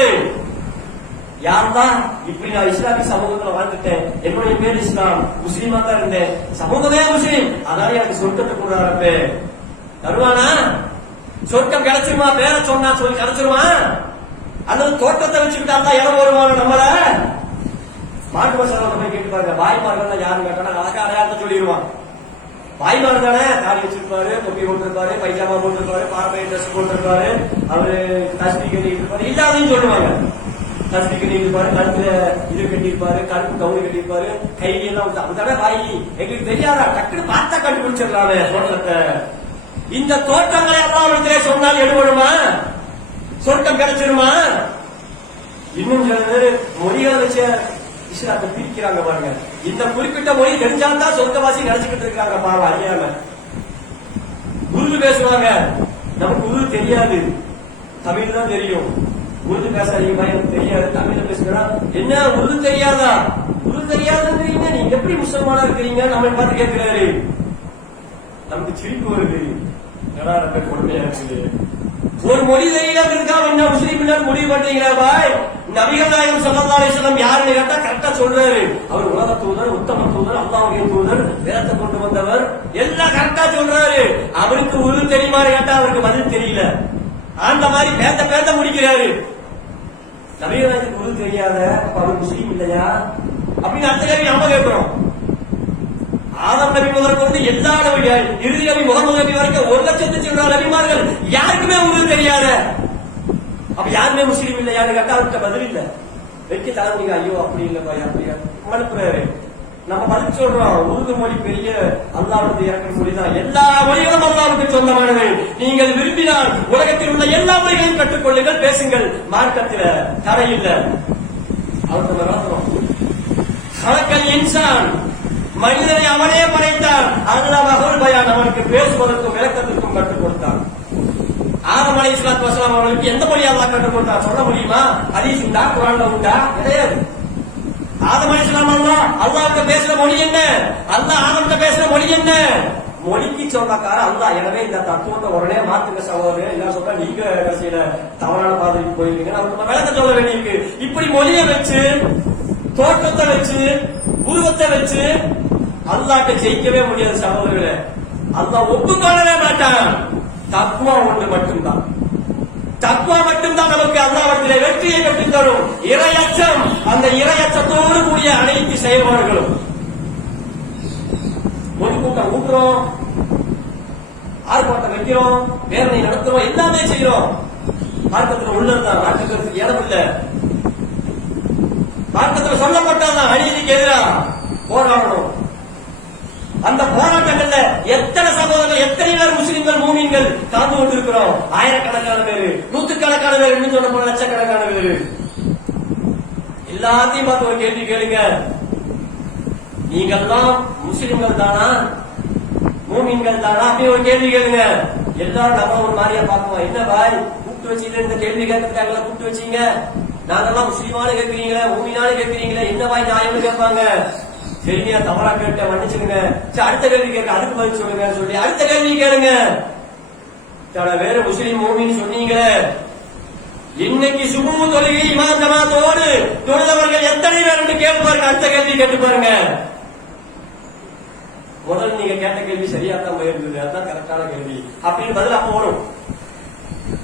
யார்தான் இப்படி நான் இஸ்லாமிய சமூகத்துல வாழ்ந்துட்டேன், என்னுடைய பேர் இஸ்லாம், முஸ்லீமா தான் இருந்தேன், சமூகமே முஸ்லீம், அதனால எனக்கு சொர்க்கத்தை கொடுறாரு. தருவானா? சொர்க்கம் கிடைச்சிருமா? பேரை சொன்னா சொல்லி கிடைச்சிருமா? அல்லது தோட்டத்தை வச்சுக்கிட்டா தான் இடம் வருவானு நம்மள? மாட்டு மசாலா போய் கேட்டு பாருங்க, பாய்மார்கள் யாரும் கேட்டா அழகா அடையாளத்தை சொல்லிடுவான். பாய்மார் தானே, தாடி வச்சிருப்பாரு, தொப்பி போட்டிருப்பாரு, பைஜாமா போட்டிருப்பாரு, பாரம்பரிய ட்ரெஸ் போட்டிருப்பாரு, அவரு தஸ்பி கட்டிட்டு இருப்பாரு, இல்லாதையும் சொல்லுவாங்க. தஸ்பி கட்டிட்டு இருப்பாரு, கழுத்துல இது கட்டியிருப்பாரு, கருப்பு கவுனி கட்டியிருப்பாரு, கையெல்லாம் அப்படித்தானே பாய். எங்களுக்கு தெரியாதா? டக்குன்னு பார்த்தா கண்டுபிடிச்சிடலாமே தோட்டத்தை. இந்த தோற்றங்களை அல்லாஹ்விடத்திலே சொன்னால் எடுபடுமா? சொர்க்கம் கிடைச்சிருமா? இன்னும் சில பேர் மொழிகளை வச்சு இஸ்லாத்தை பிரிக்கிறாங்க பாருங்க. இந்த குறிப்பிட்ட மொழி தெரிஞ்சால்தான் சொர்க்கவாசி நினைச்சுக்கிட்டு இருக்காங்க. பாவம் அறியாம உருது பேசுவாங்க, நமக்கு உருது தெரியாது, தமிழ் தான் தெரியும். உருது பேசாதீங்க, எனக்கு தெரியாது, தமிழ்ல பேசுகிறா. என்ன உருது தெரியாதா? உருது தெரியாதுங்கிறீங்க, நீங்க எப்படி முஸ்லிமானா இருக்கிறீங்க? நம்மளை பார்த்து கேட்கிறாரு. நமக்கு சிரிப்பு வருது. கொடுமையா இருக்குது. ஒரு மொழி தெரியலங்கிறதுக்காக என்ன முஸ்லீம் இல்லைன்னு முடிவு பண்றீங்களா பாய்? நபிகள் நாயகம் ஸல்லல்லாஹு அலைஹி வஸல்லம் யாருன்னு கேட்டா கரெக்டா சொல்றாரு. அவர் உலக தூதர், உத்தம தூதர், அல்லாஹ்வுடைய தூதர், வேதத்தை கொண்டு வந்தவர், எல்லாம் கரெக்டா சொல்றாரு. அவருக்கு உருது தெரியுமாறு கேட்டா அவருக்கு பதில் தெரியல. அந்த மாதிரி பேத்த முடிக்கிறாரு. நபிகள் நாயகத்துக்கு உருது தெரியாத, அப்ப அவர் முஸ்லீம் இல்லையா அப்படின்னு அடுத்த கேள்வி நாம கேட்கிறோம். ஆதம் நபி முதல் கொண்டு எல்லா நபிகள், இறுதி நபி முகமது நபி வரைக்கும் 1,00,000 சில்லற நபிமார்கள் யாருக்குமே உருது தெரியாத, அப்ப யாருமே முஸ்லீம் இல்லையான்னு கேட்டா அவர்கிட்ட பதில் இல்ல. வெற்றி தலைமுடிங்க, ஐயோ அப்படி இல்ல பாய், அப்படியா மனுப்புறாரு. நம்ம பதில் சொல்றோம், உருது மொழி பெரிய அல்லாஹ்வுடைய இறக்கிற மொழிதான். எல்லா மொழிகளும் அல்லாஹ்வுக்கு சொந்தமானது. நீங்கள் விரும்பினால் உலகத்தில் உள்ள எல்லா மொழிகளையும் கற்றுக்கொள்ளுங்கள், பேசுங்கள். மார்க்கத்தில் தடை இல்ல. அவர் நம்ம வளர்க்கிறோம். கலக்கல் இன்சான், மனிதனை அவனே படைத்தான். அல்லாஹ் மஹ்ல் பயான், அவனுக்கு பேசுவதற்கும் விளக்கத்திற்கும் கற்றுக் கொடுத்தான். ஆதம் அலைஹிஸ்ஸலாத்து வஸலாம் அவர்களுக்கு எந்த மொழி அல்லாஹ் கற்றுக் கொடுத்தான் சொல்ல முடியுமா? ஹதீஸ் உண்டா, குர்ஆன்ல உண்டா? கிடையாது. ஆதம் அலைஹிஸ்ஸலாம் அல்லாஹ்வுக்கு பேசுற மொழி என்ன? அல்லாஹ் ஆதம்கிட்ட பேசுற மொழி என்ன? மொழிக்கு சொந்தக்கார அல்லாஹ். எனவே இந்த தத்துவத்தை உடனே மாத்துங்க சகோதரர். என்ன சொல்ற, நீங்க கடைசியில தவறான பாதைக்கு போயிருக்கீங்க, நம்ம விளக்க சொல்ல வேண்டியிருக்கு. இப்படி மொழியை வச்சு, தோற்றத்தை வச்சு, உருவத்தை வச்சு அல்லாஹ்ட்ட ஜெயிக்கவே முடியாது சகோதரர்களே. அல்லாஹ் ஒப்புக்கொள்ளவே மாட்டான். தக்வா ஒன்று மட்டும்தான். தக்வா மட்டும்தான் நமக்கு அல்லாஹ்விடத்திலே வெற்றியை பெற்றுத் தரும். இறையச்சம், அந்த இறையச்சத்தோடு கூடிய அனைத்து செயல்பாடுகளும். ஒரு கூட்டம் ஊட்டுறோம், ஆர்ப்பாட்டம் வைக்கிறோம், பேரணி நடத்துறோம், எல்லாமே செய்யறோம். மார்க்கத்தில் உள்ளதுதான், மார்க்கத்திற்கு இடம் இல்லை. மார்க்கத்தில் சொல்லப்பட்டதான் அநீதிக்கு எதிராக போராடணும். அந்த போராட்டங்கள்ல எத்தனை சகோதரர்கள், எத்தனை பேர் முஸ்லிம்கள், மூமின்கள் கலந்து கொண்டிருக்கிறோம்? ஆயிரக்கணக்கான பேரு, நூற்றுக்கணக்கான பேர், இன்னும் சொல்ல போன லட்சக்கணக்கான பேரு. எல்லாத்தையும் பார்த்து ஒரு கேள்வி கேளுங்க, நீங்கள்லாம் முஸ்லிம்கள் தானா, மூமின்கள் தானா? அப்படி ஒரு கேள்வி கேளுங்க. எல்லாரும் நம்ம ஒரு மாதிரியா பார்ப்போம். என்ன பாய் கூப்பிட்டு வச்சீங்க, இந்த கேள்வி கேட்கறதுக்காக கூப்பிட்டு வச்சீங்க, நாங்கெல்லாம் முஸ்லிமானு கேட்கிறீங்களா, மூமினானு கேட்கிறீங்களா, என்ன பாய் நியாயம்னு கேட்பாங்க. சரியா, தவறா கேட்ட மன்னிச்சுடுங்க, அடுத்த கேள்வி கேட்க, அதுக்கு பதில் சொல்லுங்க சொல்லி அடுத்த கேள்வி கேளுங்க. வேற முஸ்லீம் மூமின்னு சொன்னீங்களே, இன்னைக்கு சுபூ தொழுகை இமாம் ஜமாத்தோடு தொழுதவர்கள் எத்தனை பேர் என்று கேட்பாருங்க. அடுத்த கேள்வி கேட்டு பாருங்க. முதல் நீங்க கேட்ட கேள்வி சரியா தான் போயிருந்தது, அதுதான் கரெக்டான கேள்வி அப்படின்னு பதில் அப்ப வரும்.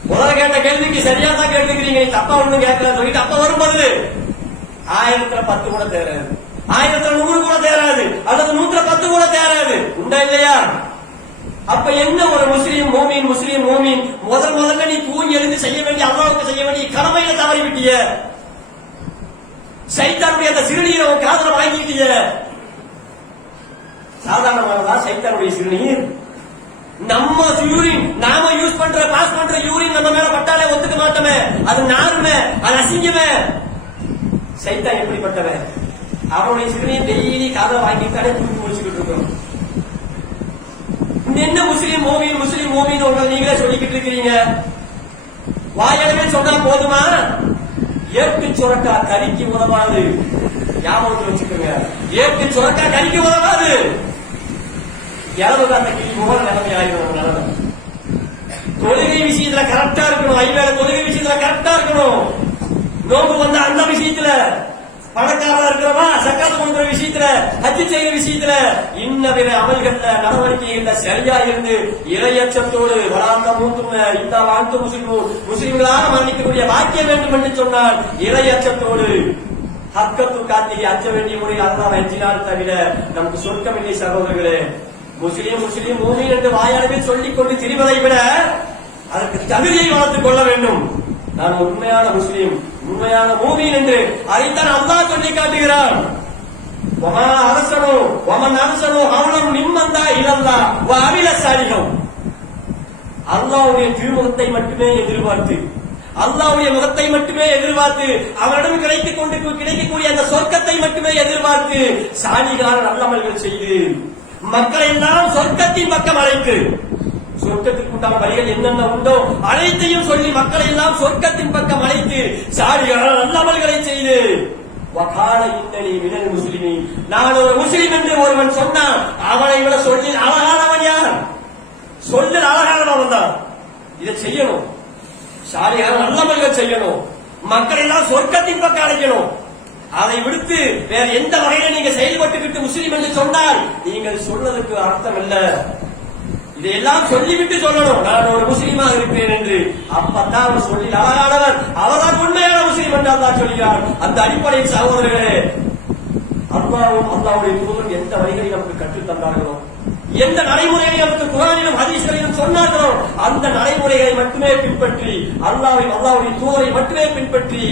முதல்ல கேட்ட கேள்விக்கு சரியா தான் கேட்டுக்கிறீங்க, தப்பா ஒண்ணும் கேட்கல சொல்லிட்டு அப்ப வரும் பதில். 1010 கூட தேராது, 1100 கூட தேராது, அல்லது 110 கூட தேராது. உண்டா இல்லையா? அப்ப என்ன ஒரு முஸ்லீம் மூமின், முஸ்லீம் மூமின் முதல்ல நீ தூங்கி எழுந்து செய்ய வேண்டிய, அல்லாஹ்வுக்கு செய்ய வேண்டிய கடமையில தவறி விட்டிய. சைத்தானுடைய அந்த சிறுநீரை உன் காதுல வாங்கிட்டிய. சாதாரணமானதா சைத்தானுடைய சிறுநீர்? நம்ம யூரின், நாம யூஸ் பண்ற, பாஸ் பண்ற யூரின் நம்ம மேல பட்டாலே ஒத்துக்க மாட்டோமே, அது நாருமே, அது அசிங்கமே. சைத்தான் எப்படிப்பட்டவன்? அவனுடைய சிறுநீர் டெய்லி காதை வாங்கிட்டாலே தூக்கி முடிச்சுக்கிட்டு இருக்கோம். என்ன முஸ்லீம் மூமின், முஸ்லீம் மூமின் உங்களை நீங்களே சொல்லிக்கிட்டு இருக்கிறீங்க. வாயளவே சொன்னா போதுமா? ஏட்டு சுரக்கா கறிக்கு உதவாது, ஞாபகத்தில் வச்சுக்கோங்க. ஏட்டு சுரக்கா கறிக்கு உதவாது. இளவு அந்த கிளி போல நிலைமை ஆகிடும். நிலைமை தொழுகை விஷயத்துல கரெக்டா இருக்கணும், ஐவேள தொழுகை விஷயத்துல கரெக்டா இருக்கணும். நோம்பு வந்த அந்த விஷயத்துல, பணக்காரா இருக்கிறவா சக்காத்து பண்ற விஷயத்துல, ஹஜ் செய்யற விஷயத்துல, இன்னவித அமல்கள்ல, நடவடிக்கைகள்ல சரியா இருந்து இறையச்சத்தோடு வராந்த மூத்தும் இந்த வாழ்த்து முஸ்லிம்களாக மன்னிக்கக்கூடிய வாக்கிய வேண்டும் என்று சொன்னால் இறையச்சத்தோடு ஹக்கத்து காத்திகை அச்ச வேண்டிய முறையில் அல்லாஹ் அஞ்சினால் தவிர நமக்கு சொர்க்கமில்லை சகோதரர்களே. முஸ்லீம் முஸ்லீம் மூமின் என்று வாயளவில் சொல்லிக் கொண்டு திரிவதை விட அதற்கு தகுதியை வளர்த்துக் கொள்ள வேண்டும். நான் உண்மையான முஸ்லீம், உண்மையான மூமின் என்று அதைத்தான் அல்லாஹ் சொல்லி காட்டுகிறான். அல்லாஹ்வுடைய திருமுகத்தை மட்டுமே எதிர்பார்த்து, அல்லாஹ்வுடைய முகத்தை மட்டுமே எதிர்பார்த்து, அவரிடம் கிடைக்கக்கூடிய அந்த சொர்க்கத்தை மட்டுமே எதிர்பார்த்து சாலிகான நல்லமல்கள் செய்து மக்களை எல்லாம் சொர்க்கத்தின் பக்கம் அழைத்து, சொர்க்கத்துக்கு உண்டான வழிகள் என்னென்ன உண்டோ அனைத்தையும் சொல்லி மக்களை எல்லாம் சொர்க்கத்தின் பக்கம் அழைத்து சாலிகான நல்லமல்களை செய்து வகால இன்னனி மினல் முஸ்லிமீன், நான் ஒரு முஸ்லிம் என்று ஒருவன் சொன்னான், அவனை விட சொல்லில் அழகானவன் யார்? சொல்லில் அழகானவன் தான். இதை செய்யணும், சாலிகான நல்லமல்கள் செய்யணும், மக்களை எல்லாம் சொர்க்கத்தின் பக்கம் அழைக்கணும். அதை விடுத்து வேற எந்த வகையில நீங்க செயல்பட்டுக்கிட்டு முஸ்லிம் என்று சொன்னால் நீங்கள் சொன்னதுக்கு அர்த்தம் இல்ல. இதையெல்லாம் சொல்லிவிட்டு சொல்லணும், நான் ஒரு முஸ்லீமாக இருப்பேன் என்று. அப்பதான் அவர் சொல்லி அழகானவர், அவர்தான் உண்மையான முஸ்லீம் என்று அல்லாஹ் சொல்கிறார். அந்த அடிப்படையில் சகோதரர்களே, அல்லாஹ்வும் அல்லாஹ்வுடைய தூதரும் எந்த வழிகளை நமக்கு கற்றுத் தந்தார்களோ, எந்த நடைமுறையை நமக்கு குர்ஆனிலும் ஹதீஸ்களிலும் சொன்னார்களோ அந்த நடைமுறைகளை மட்டுமே பின்பற்றி அல்லாஹ்வையும் அல்லாஹ்வுடைய தூதரை மட்டுமே பின்பற்றி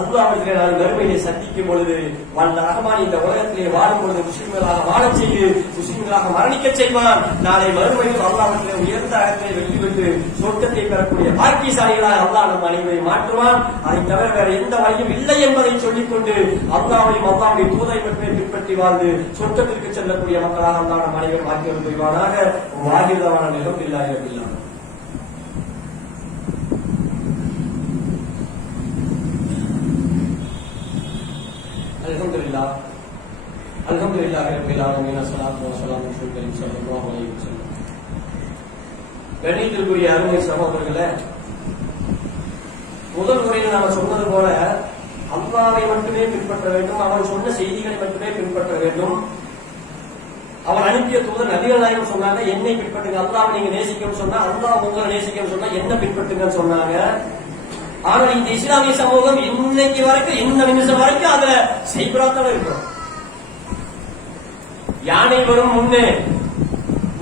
அல்லாஹ்விற்கு நான் மறுமையை சந்திக்கும் பொழுது வல்ல ரஹ்மான் இந்த உலகத்திலே வாழும் பொழுது முஸ்லிம்களாக வாழச் செய்து முஸ்லிம்களாக மரணிக்க செய்வான். நாளை மறுமையில் அல்லாஹ்விற்கு உயர்ந்த அகத்தை வெற்றி பெற்று சொர்க்கத்தை பெறக்கூடிய பாக்கியசாலிகளாக அல்லாஹ் நம் அனைவரை மாற்றுவான். அதை தவிர வேற எந்த வழியும் இல்லை என்பதை சொல்லிக் கொண்டு அல்லாஹ்வையும் அல்லாஹ்வுடைய தூதரை மட்டுமே பின்பற்றி வாழ்ந்து சொர்க்கத்திற்கு செல்லக்கூடிய மக்களாக அல்லாஹ் நம் அனைவரும் மாற்றி வருவானாக. வாகிதவான நிலம் இல்லாத அல்ஹம்துலில்லாஹ் அல்ஹம்துலில்லாஹி ரப்பில் ஆலமீன் ஸலாத்து வஸலாமு அலா ஸல்லல்லாஹு அலைஹி வஸல்லம். கணிதத்துக்குரிய அருமை சகோதரர்களே, முதல் முறையில் நாம சொன்னது போல அல்லாஹ்வை மட்டுமே பின்பற்ற வேண்டும், அவன் சொன்ன செய்திகளை மட்டுமே பின்பற்ற வேண்டும். அவன் அனுப்பிய தூதர் நபிகள் நாயகம் சொன்னாங்க, என்னை பின்பற்றுங்க. அல்லாஹ்வை நீங்க நேசிக்கணும்னு சொன்னா அல்லாஹ் உங்களை நேசிக்கணும்னு சொன்னா என்ன பின்பற்றுங்கன்னு சொன்னாங்க. ஆனால் இந்த இஸ்லாமிய சமூகம் இன்னைக்கு வரைக்கும் இந்த நிமிஷம் வரைக்கும் அதுல செய்பராத்தான் இருக்கும். யானை வரும் முன்னே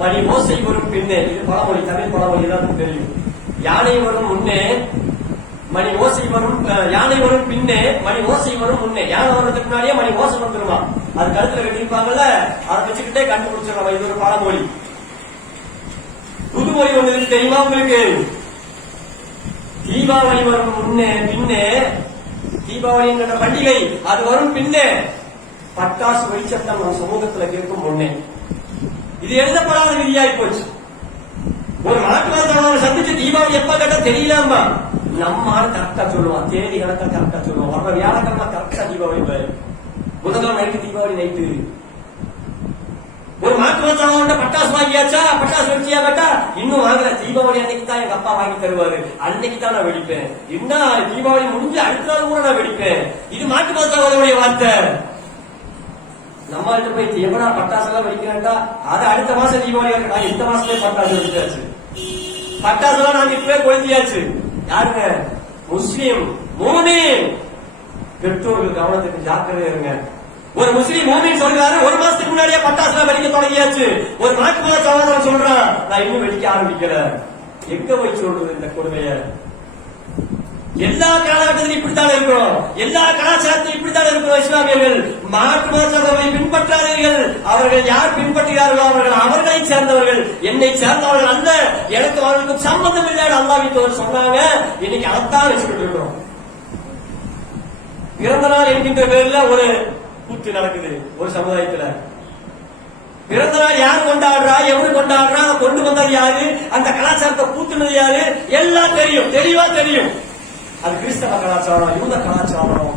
மணி ஓசை வரும் பின்னே, இது பழமொழி, தமிழ் பழமொழி தான் தெரியும். யானை வரும் முன்னே மணி ஓசை வரும், யானை வரும் பின்னே மணி ஓசை வரும் முன்னே. யானை வர்றதுக்கு முன்னாடியே மணி ஓசை வந்துருமா, அது கழுத்துல கட்டிருப்பாங்கல்ல, அதை வச்சுக்கிட்டே கண்டுபிடிச்சிடலாம். இது ஒரு பழமொழி. புதுமொழி ஒன்று தெரியுமா உங்களுக்கு? தீபாவளி வரும் முன்னே பின்னே, தீபாவளி என்ற பண்டிகை அது வரும் பின்னே பட்டாசு வெளிச்சத்தம் நம் சமூகத்துல கேட்கும் முன்னே. இது எழுதப்படாத விதியாய் போச்சு. ஒரு மாற்றுவாதவனை சந்திச்சு தீபாவளி எப்ப கேட்டா தெரியலாமா, நம்ம ஆள் கரெக்டா சொல்லுவான், தேதி கணக்கா கரெக்டா சொல்லுவான். வர்ற வியாழக்கிழமை கரெக்டா தீபாவளி பேரு, முதலாம் நைட்டு தீபாவளி நைட்டு. ஒரு மாற்றுவத்தவங்க பட்டாசு வாங்கியாச்சா, பட்டாசு வெடிச்சியா கேட்டா இன்னும் வாங்கல, தீபாவளி அன்னைக்கு தான் எங்க அப்பா வாங்கி தருவாரு, அன்னைக்கு தான் நான் வெடிப்பேன். என்ன தீபாவளி முடிஞ்சு அடுத்த நாள் கூட நான் வெடிப்பேன். இது மாற்றுவத்தவங்களுடைய வார்த்தை. நம்மள்கிட்ட போய் எவனா பட்டாசு எல்லாம் வெடிக்கிறேன்டா, அது அடுத்த மாசம் தீபாவளி இருக்கு, நான் இந்த மாசமே பட்டாசு வெடிச்சாச்சு. பட்டாசு எல்லாம் நாங்க இப்பவே கொளுத்தியாச்சு. யாருங்க? முஸ்லீம் மூமின். பெற்றோர்கள் கவனத்துக்கு ஜாக்கிரதையா இருங்க. ஒரு முஸ்லீம் மூமின் சொல்றாரு, ஒரு மாசத்துக்கு முன்னாடியே பட்டாசுலாம் வெடிக்க தொடங்கியாச்சு. ஒரு மாற்று சகோதரன் சொல்றான், நான் இன்னும் வெடிக்க ஆரம்பிக்கல. எங்க போய் சொல்றது இந்த கொடுமைய? எல்லா காலகட்டத்திலும் இப்படித்தான் இருக்கிறோம், எல்லா கலாச்சாரத்திலும் இப்படித்தான் இருக்கிறோம். இஸ்லாமியர்கள் மாற்று மதத்தை பின்பற்றாதீர்கள். அவர்கள் யார் பின்பற்றுகிறார்களோ அவர்களை சேர்ந்தவர்கள், என்னை சேர்ந்தவர்கள் அல்ல, எனக்கு அவர்களுக்கு சம்பந்தம் இல்லாத அல்லாஹ்வின் சொன்னாங்க. இன்னைக்கு அதைத்தான் வச்சுக்கிட்டு இருக்கிறோம். பிறந்த நாள் என்கின்ற பேர்ல ஒரு கூத்து நடக்குது ஒரு சமுதாயத்துல. பிறந்த நாள் யாரு கொண்டாடுறா, எப்படி கொண்டாடுறா, கொண்டு வந்தது யாரு, அந்த கலாச்சாரத்தை கூத்துனது யாரு, எல்லாம் தெரியும், தெளிவா தெரியும். அது கிறிஸ்தவ கலாச்சாரம், யூத கலாச்சாரம்.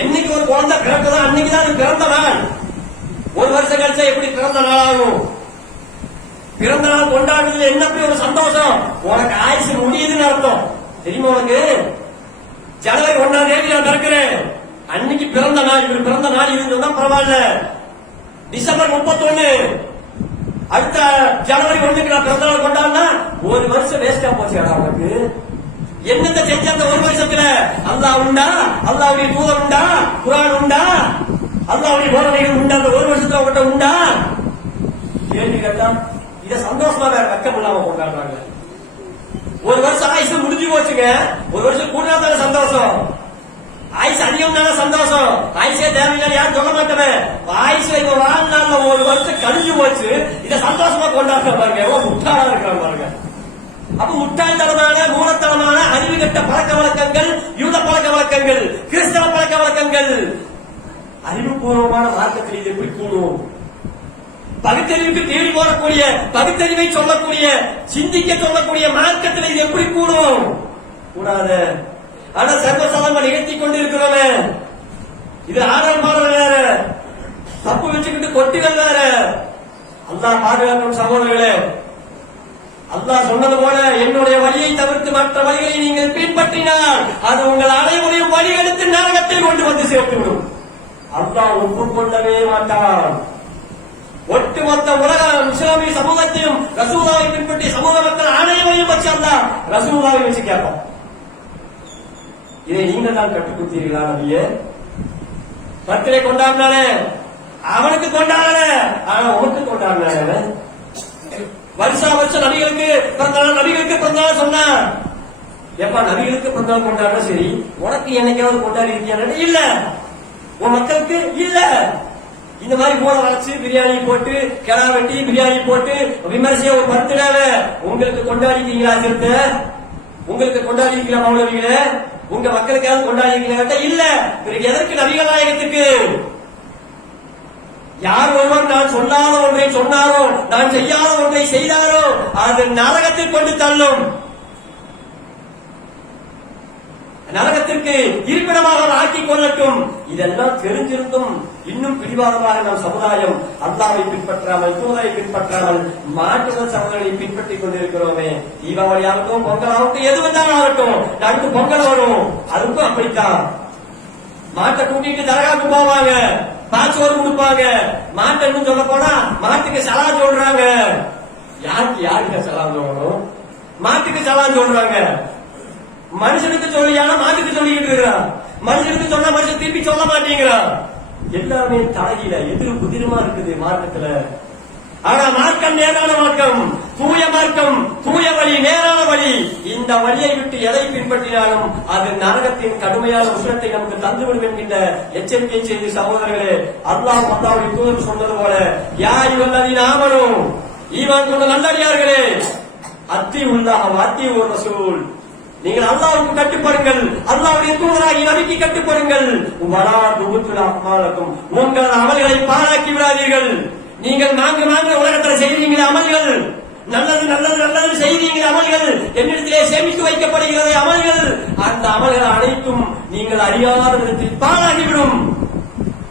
என்னைக்கு ஒரு குழந்தை பிறக்குதோ அன்னைக்குதான் பிறந்த நாள். ஒரு வருஷம் கழிச்சா எப்படி பிறந்த நாள் ஆகும்? பிறந்த நாள் கொண்டாடுறதுல என்ன ஒரு சந்தோஷம், உனக்கு ஆயுசு முடியுதுன்னு அர்த்தம். தெரியுமா உனக்கு? ஜனவரி 1ஆம் தேதி நான் பிறக்கிறேன், அன்னைக்கு பிறந்த நாள், இவர் பிறந்த நாள் இருந்ததுன்னா பரவாயில்ல. டிசம்பர் 31 அடுத்த ஜனவரி 1க்கு நான் பிறந்த நாள் கொண்டாடினா ஒரு வருஷம் வேஸ்டா போச்சு. அவனுக்கு என்னத்தை செஞ்ச அந்த ஒரு வருஷத்துல? அல்லாஹ் உண்டா, அல்லாஹ்வுடைய தூதர் உண்டா, குர்ஆன் உண்டா, அல்லாஹ்வுடைய போதனைகள் உண்டா, அந்த ஒரு வருஷத்துல அவங்ககிட்ட உண்டா? கேள்வி கேட்டா இத சந்தோஷமா வேற வெக்கம் இல்லாம கொண்டாடுறாங்க. ஒரு வருஷம் ஆயுசு முடிஞ்சு போச்சுங்க, ஒரு வருஷம் கூடுதலா தானே சந்தோஷம். ஆயுசு அதிகம் தானே சந்தோஷம். ஆயுசே தேவையில்லை யாரும் சொல்ல மாட்டேன். ஆயுசு இப்ப வாழ்நாள்ல ஒரு வருஷம் கழிஞ்சு போச்சு, இத சந்தோஷமா கொண்டாடுற பாருங்க. முட்டாளா இருக்கிற பாருங்க. அப்ப முட்டாள்தனமான, மூலத்தனமான, அறிவு கட்ட பழக்க வழக்கங்கள், யூத பழக்க வழக்கங்கள், கிறிஸ்தவ பழக்க வழக்கங்கள். அறிவுபூர்வமான மார்க்கத்தில் இது எப்படி கூடும்? பகுத்தறிவுக்கு தேடி போடக்கூடிய, பகுத்தறிவை சொல்லக்கூடிய, சிந்திக்க சொல்லக்கூடிய மார்க்கத்தில் இது எப்படி கூடும்? கூடாது. ஆனா சர்வசாதாரண நிகழ்த்தி கொண்டு இருக்கிறோமே, இது ஆடல் பாடல் வேற, தப்பு வச்சுக்கிட்டு கொட்டிகள் வேற. அல்லாஹ் பாதுகாக்கும் சகோதரர்களே, அல்லாஹ் சொன்னது போல என்னுடைய வழியை தவிர்த்து மற்ற வழிகளை நீங்கள் பின்பற்றினால் அது உங்கள் அனைவரையும் வழியெடுத்து நரகத்தில் கொண்டு வந்து சேர்த்துவிடும். அல்லாஹ் ஒப்புக்கொள்ளவே மாட்டான். ஒட்டுமொத்த உலகம் இஸ்லாமிய சமூகத்தையும் ரசூலுல்லாஹை பின்பற்றி சமூக மக்கள் அனைவரையும் வச்சு அல்லாஹ் ரசூலுல்லாஹை வச்சு கேட்பான். இதை நீங்கள் தான் கற்றுக் கொடுத்தீர்களா நபியே? பர்த்டே கொண்டாடினாலே அவனுக்கு கொண்டாடல, ஆனா உனக்கு கொண்டாடினால. வருஷா வருஷம் நபிகளுக்கு பிறந்தாலும் நபிகளுக்கு பிறந்தாலும் சொன்னா, எப்ப நபிகளுக்கு பிறந்தாலும் கொண்டாட சரி, உனக்கு என்னைக்காவது கொண்டாடி இருக்கியா? இல்ல. உன் மக்களுக்கு இல்ல. இந்த மாதிரி போல வளைச்சு பிரியாணி போட்டு, கிடா வெட்டி பிரியாணி போட்டு விமர்சையா ஒரு பர்த்டேவை உங்களுக்கு கொண்டாடிக்கிறீங்களா? சேர்த்து உங்களுக்கு கொண்டாடிக்கிறீங்களா? மௌலவிகளே, உங்க மக்களுக்காவது கொண்டாடிக்கிறீங்களா? இல்ல. பிறகு எதற்கு நபிகள் நாயகத்துக்கு? யார் ஒருவர் நான் சொல்லாத ஒன்றை சொன்னாரோ, நான் செய்யாத ஒன்றை செய்தாரோ அது நரகத்தில் கொண்டு தள்ளும். நரகத்திற்கு இருப்பிடமாக ஆக்கிக் கொள்ளட்டும். இதெல்லாம் தெரிஞ்சிருந்தும் இன்னும் பிடிவாதமாக நம் சமுதாயம் அல்லாஹ்வை பின்பற்றாமல், தூதரை பின்பற்றாமல், மாற்றுவ சமுதாயத்தை பின்பற்றிக் கொண்டிருக்கிறோமே. தீபாவளி ஆகட்டும், பொங்கல் ஆகட்டும், எது வந்தாலும் ஆகட்டும், அடுத்து பொங்கல் வரும், அதுக்கும் அப்படித்தான். மாட்டை கூட்டிட்டு தரகாக்கு போவாங்க, பாச்சோறு கொடுப்பாங்க. மாட்டன்னு சொல்ல போனா மாட்டுக்கு சலாம் சொல்றாங்க. யாருக்கு சலாம் சொல்லணும்? மாட்டுக்கு சலாம் சொல்றாங்க. மனுஷனுக்கு சொல்லியான மாட்டுக்கு சொல்லிக்கிட்டு இருக்கிறான். மனுஷனுக்கு சொன்னா மனுஷன் திருப்பி சொல்ல மாட்டேங்கிறான். எல்லாமே தலையில எதிர் புதிரமா இருக்குது மார்க்கத்துல. ஆனா மார்க்கம் நேரான மார்க்கம், தூய மார்க்கம், தூய வழி, நேரான வழி. இந்த வழியை விட்டு எதை பின்பற்றினாலும் அது நரகத்தின் கடுமையான உஷ்ணத்தை நமக்கு தந்துவிடும் என்கின்ற எச்சரிக்கை செய்து சகோதரர்களே, அல்லாஹ் அல்லாஹ்வுடைய தூதர் சொன்னது போல, யா அய்யுஹல்லதீன ஆமனூ, ஈமான் கொண்ட நல்லடியார்களே, அத்தீஉல்லாஹ் வ அத்தீஉர் ரசூல், நீங்கள் அல்லாஹ்வுக்கு கட்டுப்படுங்கள், அல்லாஹ்வுடைய தூதராகிய நபிக்கு கட்டுப்படுங்கள். வலா துபுத்துல் அமாலக்கும், உங்கள் அமல்களை பாழாக்கி விடாதீர்கள். நீங்கள் நான்கு உலகத்தில் செய்தீங்க அமல்கள், நல்லது நல்லது நல்லது செய்தீங்க அமல்கள், என்னிடத்திலே சேமித்து வைக்கப்படுகிறது அமல்கள். அந்த அமல்கள் அனைத்தும் நீங்கள் அறியாத விதத்தில் பாழாகிவிடும்.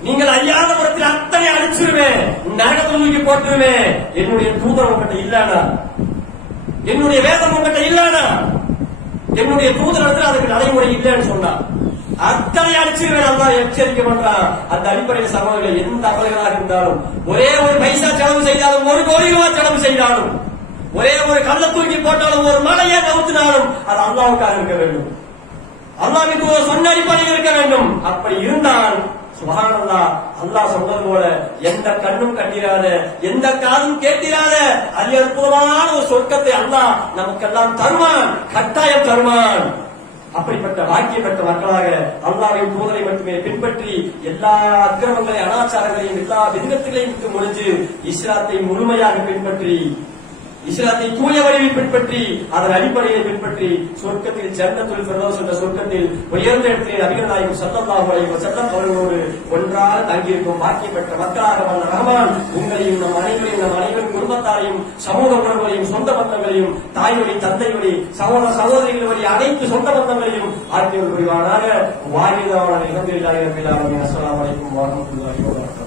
நீங்கள் அறியாத விதத்தில் அத்தனை அழிச்சிருவேன், நரகத்துக்கு போட்டுருவேன். என்னுடைய தூதர் உங்ககிட்ட இல்லானா, என்னுடைய வேதம் உங்ககிட்ட இல்லானா, என்னுடைய தூதரத்தில் அதுக்கு நடைமுறை இல்லைன்னு சொன்னா அத்தனை அடிச்சிருவேன். அல்லாஹ் எச்சரிக்கை பண்றான். அந்த அடிப்படையில் சகோதரர்கள் எந்த அமல்களாக இருந்தாலும், ஒரே ஒரு பைசா செலவு செய்தாலும், 1 கோடி ரூபாய் செலவு செய்தாலும், ஒரே ஒரு கள்ள தூக்கி போட்டாலும், ஒரு மலையை கவுத்தினாலும் அது அல்லாஹ்வுக்காக இருக்க வேண்டும். அல்லாஹ்வுக்கு ஒரு சொன்ன அடிப்படையில் இருக்க வேண்டும். அப்படி இருந்தால் சுப்ஹானல்லாஹ், அல்லாஹ் சொன்னது போல எந்த கண்ணும் கண்டிராத, எந்த காதும் கேட்டிராத அதி அற்புதமான ஒரு சொர்க்கத்தை அல்லாஹ் நமக்கெல்லாம் தருவான், கட்டாயம் தருவான். அப்படிப்பட்ட பாக்கியம் பெற்ற மக்களாக அல்லாஹ்வின் தூதரை மட்டுமே பின்பற்றி எல்லா அக்கிரமங்களையும் அனாச்சாரங்களையும் எல்லா விதங்களையும் விட்டு முடிஞ்சு இஸ்லாத்தை முழுமையாக பின்பற்றி, இஸ்லாத்தை தூய வழியில் பின்பற்றி, அதன் அடிப்படையை பின்பற்றி சொர்க்கத்தில் ஜன்னத்துல் ஃபிர்தௌஸ் என்ற சொர்க்கத்தில் உயர்ந்த இடத்திலே நபிகள் நாயகம் ஸல்லல்லாஹு அலைஹி வஸல்லம் அவர்களோடு ஒன்றாக தங்கியிருக்கும் பாக்கியம் பெற்ற மக்களாக வந்த ரஹ்மான் உங்களையும் நம் அனைவரின் குடும்பத்தாரையும், சமூக உறவுகளையும், சொந்த பந்தங்களையும், தாய் வழி, தந்தை வழி, சகோதர சகோதரிகள் வழி அனைத்து சொந்த பந்தங்களையும் ஆக்கியவர் புரிவானாக. வாரிதாவான அல்ஹம்துலில்லாஹி ரப்பில் ஆலமீன். அஸ்ஸலாமு அலைக்கும் வரஹ்மத்துல்லாஹி வபரகாத்துஹு.